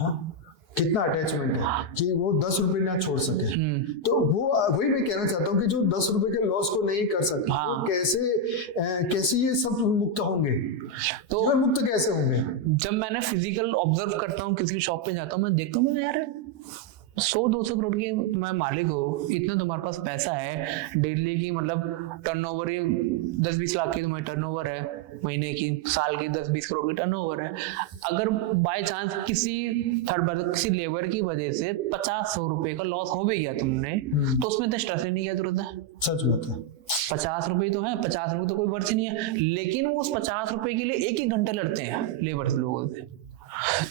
हाँ? कितना अटैचमेंट है कि वो 10 रुपए ना छोड़ सके। तो वो वही मैं कहना चाहता हूँ कि जो 10 रुपए के लॉस को नहीं कर सकते, हाँ। वो कैसे ये सब मुक्त होंगे, तो जीवन मुक्त कैसे होंगे? जब मैंने फिजिकल ऑब्जर्व करता हूँ, किसी की शॉप पे जाता हूँ, मैं देखता हूँ यार 100-200 करोड़ की मैं मालिक हो, इतना तुम्हारे पास पैसा है, डेली की मतलब टर्नओवर ही 10-20 लाख की तुम्हारी टर्नओवर है, महीने की, साल की 10-20 करोड़ की टर्नओवर है। अगर बाय चांस किसी लेबर की वजह से 50-100 रुपए का लॉस हो भी गया तुमने, तो उसमें तो स्ट्रेस लेने की क्या जरूरत है? सच बात है। 50 रुपए तो है, 50 रुपए तो कोई वर्थ ही नहीं है, लेकिन वो उस 50 रुपए के लिए 1-1 घंटे लड़ते हैं लेबर लोगों से।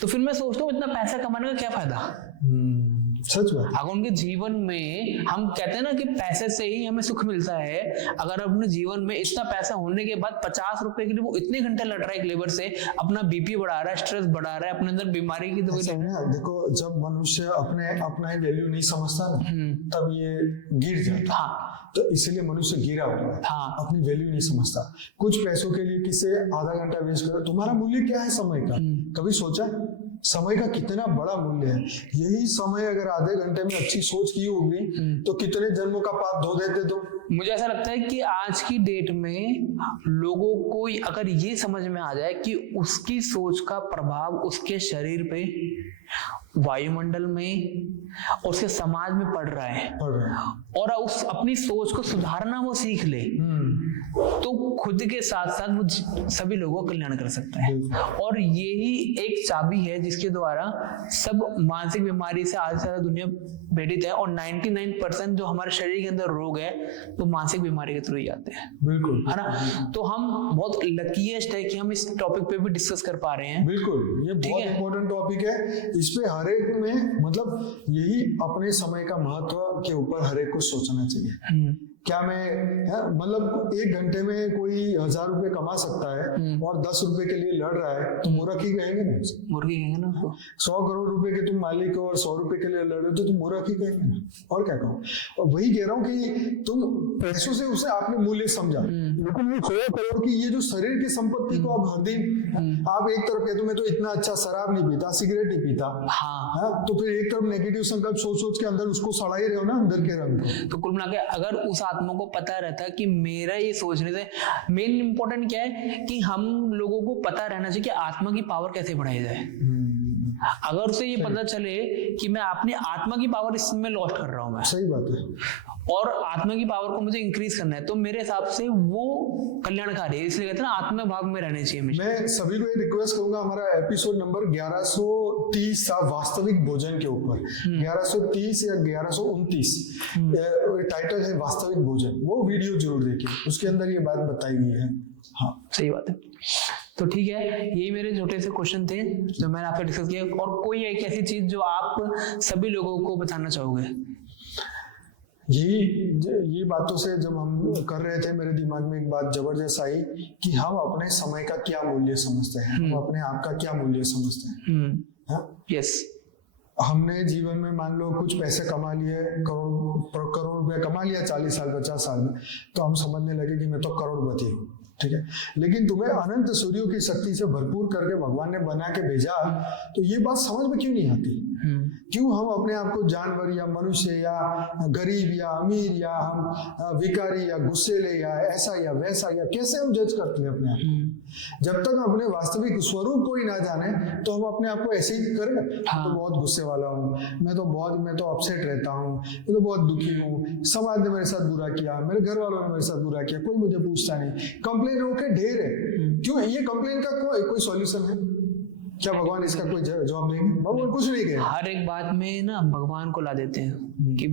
तो फिर मैं सोचता हूँ इतना पैसा कमाने का क्या फायदा? सच बात। अगर उनके जीवन में, हम कहते हैं ना कि पैसे से ही हमें सुख मिलता है, अगर अपने जीवन में इतना पैसा होने के बाद 50 रुपए के लिए वो इतने घंटे लड़ रहा है एक लेबर से, अपना बीपी बढ़ा रहा है, स्ट्रेस बढ़ा रहा है, अपने अंदर बीमारी की देखो, जब मनुष्य अपना ही वैल्यू नहीं समझता ना, तब ये गिर जाता। हाँ। तो इसीलिए मनुष्य गिरा हुआ है। हाँ। अपनी वैल्यू नहीं समझता। कुछ पैसों के लिए किसे आधा घंटा वेस्ट करो। तुम्हारा मूल्य क्या है समय का? कभी सोचा समय का कितना बड़ा मूल्य है? यही समय अगर आधे घंटे में अच्छी सोच की होगी तो कितने जन्मों का पाप धो देते। तो मुझे ऐसा लगता है कि आज की डेट में लोगों को अगर ये समझ में आ जाए कि उसकी सोच का प्रभाव उसके शरीर पे, वायुमंडल में और उसके समाज में पड़ रहा है, और उस अपनी सोच को सुधारना वो सीख ले, तो खुद के साथ साथ वो सभी लोगों का कल्याण कर सकता है। और यही एक चाबी है जिसके द्वारा सब मानसिक बीमारी से आज ज्यादा दुनिया पीड़ित है, और 99% जो हमारे शरीर के अंदर रोग है वो मानसिक बीमारी के थ्रू ही आते हैं। बिल्कुल, है ना? तो हम बहुत लकीएस्ट है कि हम इस टॉपिक पे भी डिस्कस कर पा रहे हैं। बिल्कुल, ये बहुत इंपॉर्टेंट टॉपिक है। इस पे हर एक में मतलब यही अपने समय का महत्व के ऊपर हर एक को सोचना चाहिए। क्या मैं मतलब 1 घंटे में कोई 1000 रुपए कमा सकता है और 10 रुपए के लिए लड़ रहा है, तो मूर्ख ही कहेंगे ना? मुर्गी कहेंगे ना उसको। 100 करोड़ रुपए के तुम मालिक हो और 100 रुपए के लिए लड़ रहे हो तो तुम मूर्ख ही कहेंगे ना? और क्या कहूँ? और वही कह रहा हूँ कि तुम पैसों से उसे आपने मूल्य समझा, लेकिन ये 100 करोड़ की ये जो शरीर की संपत्ति को आप हर दिन आप एक तरफ कहते हो मैं तो इतना अच्छा शराब नहीं पीता, सिगरेट नहीं पीता, हाँ, तो फिर एक तरफ नेगेटिव संकल्प सोच सोच के अंदर उसको सड़ा ही रहे हो ना अंदर के रंग। तो कुल मिला के अगर उस आत्मा को पता रहता कि मेरा ये सोचने से मेन इंपॉर्टेंट क्या है कि हम लोगों को पता रहना चाहिए कि आत्मा की पावर कैसे बढ़ाई जाए। अगर उसे ये पता चले कि मैं अपनी आत्मा की पावर इसमें लॉस्ट कर रहा हूं, मैं सही बात है, और आत्मा की पावर को मुझे इंक्रीज करना है, तो मेरे हिसाब से वो कल्याणकारी है। इसलिए कहते हैं ना आत्मा भाव में रहने चाहिए हमेशा। मैं सभी को ये रिक्वेस्ट करूंगा, हमारा एपिसोड नंबर 1130 था वास्तविक भोजन के ऊपर, 1130 या 1129 टाइटल है वास्तविक भोजन, वो वीडियो जरूर देखिए, उसके अंदर ये बात बताई गई है। हाँ, सही बात है। तो ठीक है, यही मेरे छोटे से क्वेश्चन थे जो मैंने आपसे डिस्कस किया। और कोई एक ऐसी चीज जो आप सभी लोगों को बताना चाहोगे? ये बातों से जब हम कर रहे थे, मेरे दिमाग में एक बात जबरदस्त आई कि हम अपने समय का क्या मूल्य समझते हैं, हम अपने आप का क्या मूल्य समझते हैं। यस, हमने जीवन में मान लो कुछ पैसे कमा लिए, करोड़ रुपया कमा लिया 40 साल 50 साल में, तो हम समझने लगे कि मैं तो करोड़पति हूँ, ठीक है। लेकिन तुम्हें अनंत सूर्यों की शक्ति से भरपूर करके भगवान ने बना के भेजा, तो ये बात समझ में क्यों नहीं आती? क्यों हम अपने आप को जानवर या मनुष्य या गरीब या अमीर या हम भिखारी या गुस्सेले या ऐसा या वैसा या कैसे हम जज करते हैं अपने आप को? जब तक अपने वास्तविक स्वरूप को ही ना जाने तो हम अपने आप को ऐसे ही करें। हाँ। तो बहुत गुस्से वाला हूँ, मैं तो अपसेट रहता हूँ, मैं तो बहुत दुखी हूँ, समाज ने मेरे साथ बुरा किया, मेरे घर वालों ने मेरे साथ बुरा किया, कोई मुझे पूछता नहीं, कंप्लेन के ढेर है। क्यों? ये कंप्लेन का कोई सॉल्यूशन है क्या? भगवान इसका कोई जवाब देंगे? भगवान कुछ नहीं कहेगा। हर एक बात में ना भगवान को ला देते हैं। कि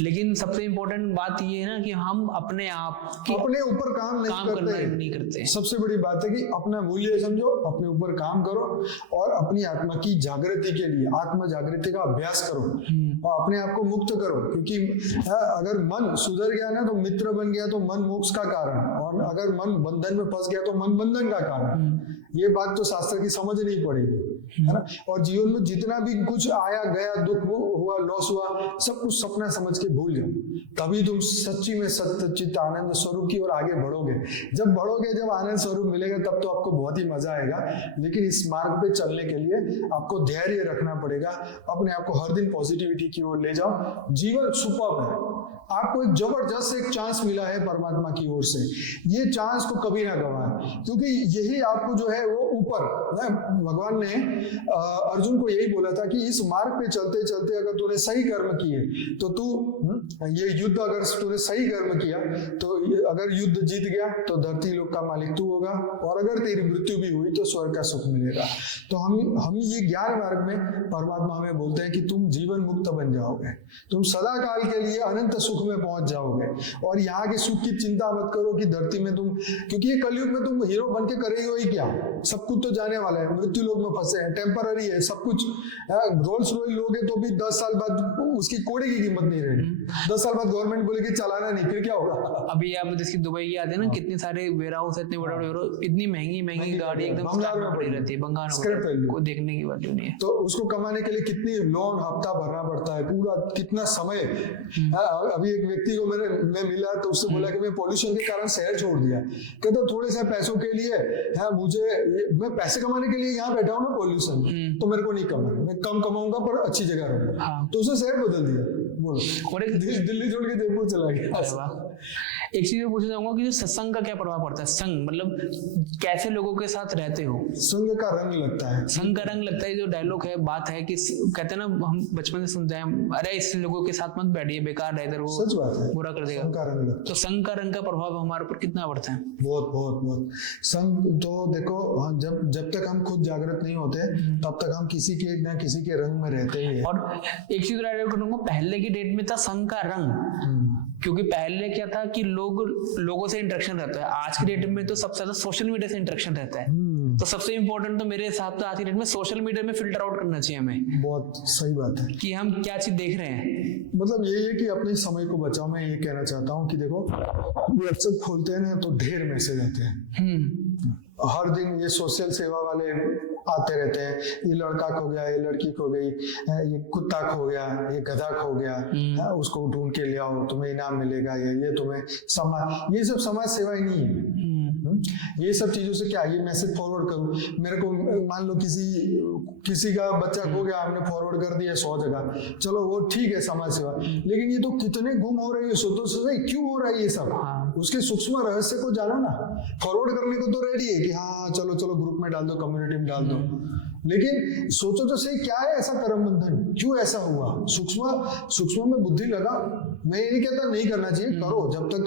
लेकिन सबसे इम्पोर्टेंट बात ये है ना कि हम अपने आप की अपने ऊपर काम नहीं करते। सबसे बड़ी बात है कि अपना मूल्य समझो, अपने ऊपर काम करो और अपनी आत्मा की जागृति के लिए आत्म जागृति का अभ्यास करो और अपने आप को मुक्त करो। क्योंकि अगर मन सुधर गया ना तो मित्र बन गया तो मन मोक्ष का कारण, और अगर मन बंधन में फंस गया तो मन बंधन का कारण। ये बात तो शास्त्र की समझनी पड़ेगी, है ना। और जीवन में जितना भी कुछ आया गया, दुख हुआ, लॉस हुआ, सब कुछ सपना समझ के भूल जाओ, तभी तुम सच्ची में सच्चित आनंद स्वरूप की ओर आगे बढ़ोगे। जब बढ़ोगे, जब आनंद स्वरूप मिलेगा, तब तो आपको बहुत ही मजा आएगा। लेकिन इस मार्ग पे चलने के लिए आपको धैर्य रखना पड़ेगा, अपने आप को हर दिन पॉजिटिविटी की ओर ले जाओ। जीवन सुपर्ब है, आपको एक जबरदस्त एक चांस मिला है परमात्मा की ओर से, ये चांस को कभी ना गवाएं, क्योंकि यही आपको जो है वो ऊपर, भगवान ने अर्जुन को यही बोला था कि इस मार्ग पे चलते चलते अगर तूने सही कर्म किए तो तू ये युद्ध, अगर तूने सही कर्म किया तो अगर युद्ध जीत गया तो धरती लोक का मालिक तू होगा, और अगर तेरी मृत्यु भी हुई तो स्वर्ग का सुख मिलेगा। तो हम ये ज्ञान मार्ग में परमात्मा हमें बोलते हैं कि तुम जीवन मुक्त बन जाओगे, तुम सदा काल के लिए अनंत सुख में पहुंच जाओगे। और यहाँ के सुख की चिंता मत करो कि धरती में तुम, क्योंकि ये कलयुग में तुम हीरो बन के करेगे ही क्या, सब कुछ तो जाने वाला है, मृत्यु लोक में फंसे हैं, टेम्पररी है सब कुछ। रोल्स रॉयस लोगे तो भी 10 साल बाद उसकी कोड़े की कीमत नहीं रहेगी। 10 साल बाद गवर्नमेंट बोलेगी चलाना नहीं, फिर क्या होगा। अभी आप जैसे दुबई की आते हैं ना, कितने सारे वेयर हाउस, इतने बड़े बड़े, इतनी महंगी गाड़ी एकदम बंगाल में पड़ी रहती है, बंगाल को देखने की वैल्यू नहीं है। तो उसको कमाने के लिए कितनी लोन हफ्ता भरना पड़ता है, पूरा कितना समय। अभी एक व्यक्ति को मैं मिला तो उससे बोला कि मैं पॉल्यूशन के कारण शहर छोड़ दिया, कहता थोड़े से पैसों के लिए मैं पैसे कमाने के लिए यहाँ बैठा हूँ ना, पॉल्यूशन तो मेरे को नहीं कमाना, मैं कम कमाऊंगा पर अच्छी जगह रहूंगा। तो उसने शहर बदल दिया, बोलो। और एक दिल्ली छोड़ के जयपुर चला गया। एक चीज पूछना चाहूंगा कि जो सत्संग का क्या प्रभाव पड़ता है? संग मतलब कैसे लोगों के साथ रहते हो? संग का रंग लगता है, संग का रंग लगता है। जो डायलॉग है, बात है कि कहते हैं ना, हम बचपन से सुनते हैं, अरे इस लोगों के साथ मत बैठिए, बेकार है इधर, वो सच बात है, बुरा कर देगा। संग का रंग लगता है। तो संग का रंग का प्रभाव हमारे ऊपर कितना पड़ता है? बहुत बहुत बहुत। संग तो देखो, जब तक हम खुद जागृत नहीं होते तब तक हम किसी के ना किसी के रंग में रहते ही है। और एक चीज ऐड करूंगा, पहले की डेट में था संग का रंग, क्योंकि पहले क्या था कि लोगों से इंटरेक्शन रहता है। आज की डेट में तो सबसे ज्यादा सोशल मीडिया से इंटरेक्शन रहता है। तो सबसे इंपॉर्टेंट तो मेरे हिसाब से आज की डेट में सोशल मीडिया में फिल्टर आउट करना चाहिए हमें। बहुत सही बात है कि हम क्या चीज देख रहे हैं। मतलब यही है कि अपने समय को बचाओ। मैं ये कहना चाहता हूँ कि देखो, व्हाट्सएप खोलते हैं ना तो ढेर मैसेज आते हैं, हर दिन ये सोशल सेवा वाले आते रहते हैं, ये लड़का खो गया, ये लड़की खो गई, ये कुत्ता खो गया, ये गधा खो गया, उसको ढूंढ के ले आओ, तुम्हें इनाम मिलेगा, ये तुम्हें समाज, ये सब समाज सेवा ही नहीं है। ये सब चीजों से क्या, ये मैसेज फॉरवर्ड करूं, मेरे को मान लो किसी का बच्चा खो गया, आपने फॉरवर्ड कर दिया 100 जगह, चलो वो ठीक है समाज सेवा, लेकिन ये तो कितने गुम हो रही है, सोचो क्यों हो रहा है ये सब। उसके सूक्ष्म रहस्य को जानो ना। फॉरवर्ड करने को तो रेडी है कि हाँ चलो ग्रुप में डाल दो, कम्युनिटी में डाल दो, लेकिन सोचो तो सही क्या है ऐसा कर्म बंधन, क्यों ऐसा हुआ। सूक्ष्म में बुद्धि लगा। मैं ये नहीं कहता नहीं करना चाहिए, करो, जब तक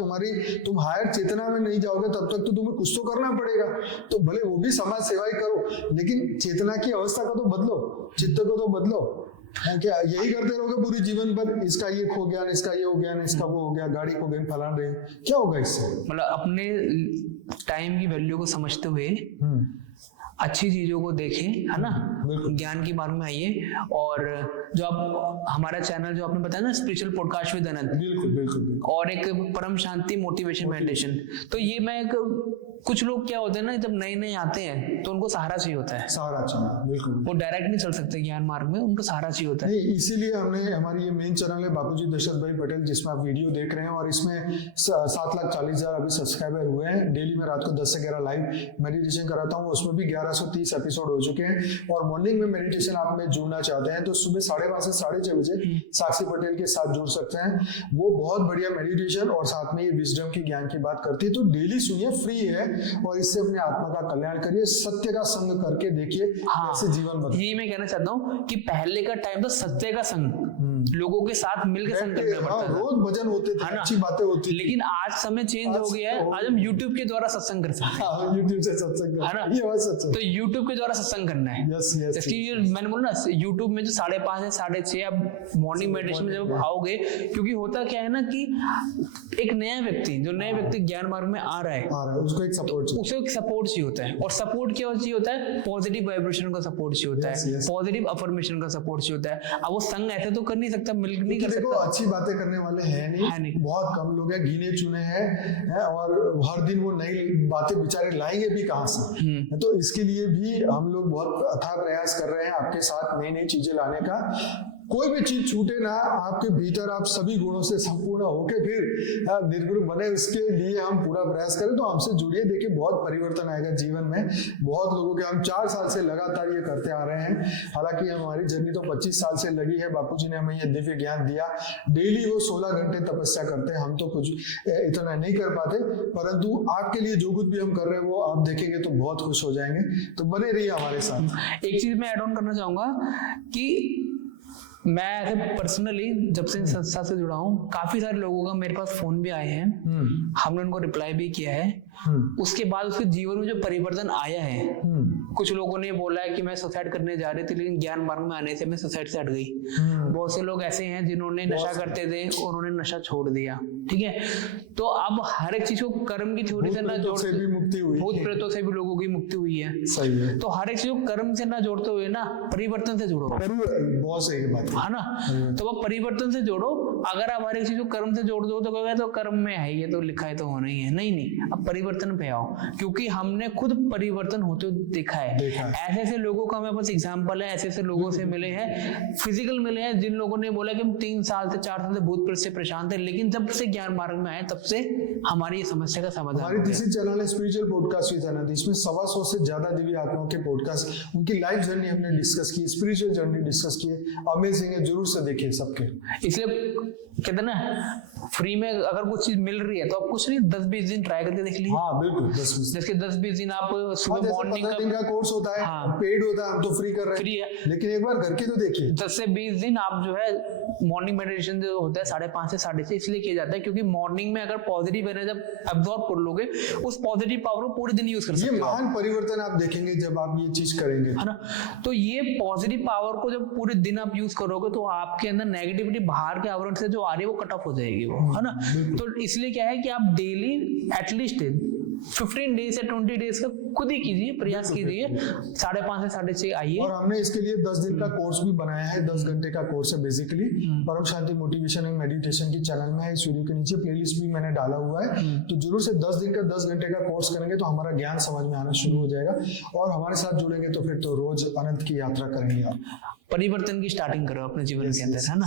तुम हायर चेतना में नहीं जाओगे तब तक तो तुम्हें कुछ तो करना पड़ेगा। तो भले वो भी समाज सेवा ही करो, लेकिन चेतना की अवस्था को तो बदलो, चित्त को तो बदलो। क्या यही करते रहोगे पूरी जीवन भर, इसका ये खो गया, इसका ये हो गया, इसका वो हो गया, गाड़ी खो गई, फलान रही, क्या होगा इससे। मतलब अपने टाइम की वैल्यू को समझते हुए अच्छी चीजों को देखें, है ना, ज्ञान के मार्ग में आइए। और जो आप हमारा चैनल जो आपने बताया ना, स्पिरिचुअल पॉडकास्ट विद अनंत, बिल्कुल, और एक परम शांति मोटिवेशन मेडिटेशन, तो ये मैं कुछ लोग क्या होते हैं ना, जब नए आते हैं तो उनको सहारा चाहिए होता है, सहारा चाहिए, बिल्कुल, वो डायरेक्ट नहीं चल सकते ज्ञान मार्ग में, उनको सहारा चाहिए होता है। नहीं, इसीलिए हमने हमारी ये मेन चैनल है बापूजी दशरथ भाई पटेल, जिसमें आप वीडियो देख रहे हैं, और इसमें 7,40,000 अभी सब्सक्राइबर हुए हैं। डेली में रात को 10 से 11 लाइव मेडिटेशन कराता हूँ, उसमें भी 1130 एपिसोड हो चुके हैं। और मॉर्निंग में मेडिटेशन आप में जुड़ना चाहते हैं तो सुबह 5:30 से 6:30 बजे साक्षी पटेल के साथ जुड़ सकते हैं। वो बहुत बढ़िया मेडिटेशन और साथ में ये विजडम की ज्ञान की बात करती है, तो डेली सुनिए, फ्री है, और इससे अपने आत्मा का कल्याण करिए, सत्य का संग करके देखिए, कैसे जीवन बदले। ये मैं कहना चाहता हूँ कि पहले का टाइम था सत्य का संग, लोगों के साथ मिलकर संग करना पड़ता था, रोज भजन होते थे, अच्छी बातें होती थी। लेकिन आज समय चेंज हो गया है, आज हम YouTube के द्वारा सत्संग कर सकते हैं। YouTube से सत्संग है ना, ये बात सच है। तो YouTube के द्वारा सत्संग करना है। यस यस, जैसे मैंने बोला ना, YouTube में जो 5:30 से 6:30 आप मॉर्निंग मेडिटेशन में जब आओगे, क्योंकि होता क्या है ना कि एक नया व्यक्ति ज्ञान मार्ग में आ रहा है, उसको एक सपोर्ट, उसे एक सपोर्ट चाहिए होता है। और सपोर्ट क्या चाहिए होता है? पॉजिटिव वाइब्रेशन का सपोर्ट चाहिए होता है, पॉजिटिव अफर्मेशन का सपोर्ट चाहिए होता है। अब वो संग ऐसे तो कर नहीं सकता, मिल नहीं कर सकता। अच्छी बातें करने वाले हैं नहीं, बहुत कम लोग हैं, गिने चुने हैं, और हर दिन वो नई बातें बेचारे लाएंगे भी कहाँ से। तो इसके लिए भी हम लोग बहुत अथाह प्रयास कर रहे हैं आपके साथ नई नई चीजें लाने का। कोई भी चीज छूटे ना आपके भीतर, आप सभी गुणों से संपूर्ण होके फिर निर्गुण बने, उसके लिए हम पूरा प्रयास करें। तो हमसे जुड़िए, देखिए बहुत परिवर्तन आएगा जीवन में। बहुत लोगों के, हम 4 साल से लगातार ये करते आ रहे हैं। हालांकि हमारी जर्नी तो 25 साल से लगी है। बापूजी ने हमें ये दिव्य ज्ञान दिया। डेली वो 16 घंटे तपस्या करते हैं। हम तो कुछ इतना नहीं कर पाते, परंतु आपके लिए जो कुछ भी हम कर रहे हैं वो आप देखेंगे तो बहुत खुश हो जाएंगे। तो बने रहिए हमारे साथ। एक चीज मैं ऐड ऑन करना चाहूंगा कि मैं ऐसे पर्सनली जब से संस्था से जुड़ा हूँ, काफी सारे लोगों का मेरे पास फोन भी आए हैं, हमने उनको रिप्लाई भी किया है। उसके बाद उसके जीवन में जो परिवर्तन आया है, कुछ लोगों ने बोला है कि मैं सुसाइड करने जा रही थी, लेकिन ज्ञान मार्ग में आने से मैं सुसाइड से हट गई। बहुत से लोग ऐसे हैं जिन्होंने नशा करते थे, उन्होंने नशा छोड़ दिया। ठीक है, तो अब हर एक चीज को कर्म की थ्योरी से ना जोड़ते, भूत प्रेतों से भी लोगों की मुक्ति हुई है। सही है। तो हर एक चीज को कर्म से ना जोड़ते हुए ना परिवर्तन से जोड़ो। बहुत सही बात है ना, तो अब परिवर्तन से जोड़ो। अगर आप हर एक चीज को कर्म से जोड़ दो तो कहोगे तो कर्म में है, ये तो लिखा है तो होना ही है। नहीं, अब परिवर्तन पे आओ, क्योंकि हमने खुद परिवर्तन होते हुए देखा है। ऐसे ऐसे लोगों का हमारे पास एग्जाम्पल है, ऐसे ऐसे लोगों से मिले हैं, फिजिकल मिले हैं, जिन लोगों ने बोला कि हम 3 साल से 4 साल से भूत प्रेत से परेशान थे, लेकिन जब से ज्ञान मार्ग में आए तब से हमारी ये समस्या का समाधान। हमारी तीसरी चैनल है स्पिरिचुअल पॉडकास्ट विद अनंत। इसमें 125 से ज्यादा दिव्य आत्माओं के पॉडकास्ट, उनकी लाइफ जर्नी हमने डिस्कस की, स्पिरिचुअल जर्नी डिस्कस की है। अमेजिंग है, जरूर से देखिए सबके। इसलिए कहते ना, फ्री में अगर कुछ चीज मिल रही है तो आप कुछ नहीं 10-20 दिन ट्राई करके देख लीजिए। हाँ बिल्कुल, 10-20 दिन आप सुबह मॉर्निंग का कोर्स होता है, पेड होता है, हम तो फ्री कर रहे हैं, फ्री है, लेकिन एक बार करके तो देखिए। 10 से 20 दिन आप जो है मॉर्निंग मेडिटेशन जो होता है 5:30 से 6:30 इसलिए किया जाता है क्योंकि मॉर्निंग में अगर पॉजिटिव एनर्जी जब अब्सॉर्ब कर लोगे, उस पॉजिटिव पावर को पूरे दिन यूज कर सकते हो। ये महान परिवर्तन आप देखेंगे जब आप ये चीज करेंगे, है ना। तो ये पॉजिटिव पावर को जब पूरे दिन आप यूज करोगे तो आपके अंदर नेगेटिविटी बाहर के आवरण से जो आ रही है वो कट ऑफ हो जाएगी, वो है ना। तो इसलिए क्या है कि आप डेली एटलीस्ट 15 डेज या 20 डेज का खुद ही कीजिए, प्रयास कीजिए, 5:30 से 6:30 आइए। और हमने इसके लिए 10 दिन का कोर्स भी बनाया है। 10 घंटे का कोर्स है बेसिकली। परम शांति मोटिवेशन एंड मेडिटेशन की चैनल में है। इस वीडियो के नीचे प्लेलिस्ट भी मैंने डाला हुआ है, तो जरूर से 10 दिन का 10 घंटे का कोर्स करेंगे तो हमारा ज्ञान समझ में आना शुरू हो जाएगा। और हमारे साथ जुड़ेंगे तो फिर तो रोज अनंत की यात्रा करेंगे आप। परिवर्तन की स्टार्टिंग करो अपने जीवन के अंदर, है ना।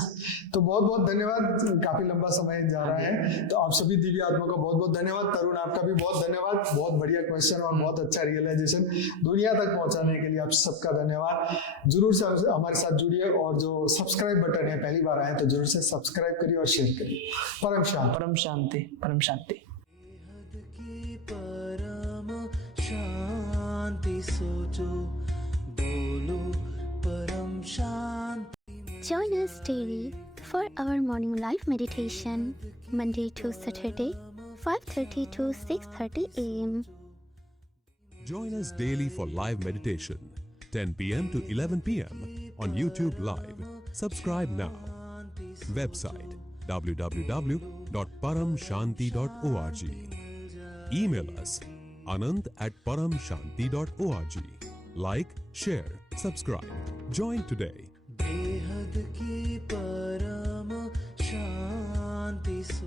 तो बहुत बहुत धन्यवाद, काफी लंबा समय जा रहा है, तो आप सभी दिव्य आत्मा का बहुत बहुत धन्यवाद। तरुण, आपका भी बहुत धन्यवाद, बहुत बढ़िया क्वेश्चन और बहुत अच्छा रियलाइजेशन दुनिया तक पहुंचाने के लिए आप सबका धन्यवाद। जरूर से हमारे साथ जुड़िए, और जो सब्सक्राइब बटन है, पहली बार आए तो जरूर से सब्सक्राइब करिए और शेयर करिए। परम शांति, परम शांति, परम शांति। परम शांति सोचो, बोलो परम शांति। Join us daily for our morning live meditation, Monday to Saturday, 5:30 to 6:30 a.m. Join us daily for live meditation, 10 p.m. to 11 p.m. on YouTube Live. Subscribe now. Website www.paramshanti.org. Email us anant@paramshanti.org. Like, share, subscribe. Join today. बेहद की परम शांति सो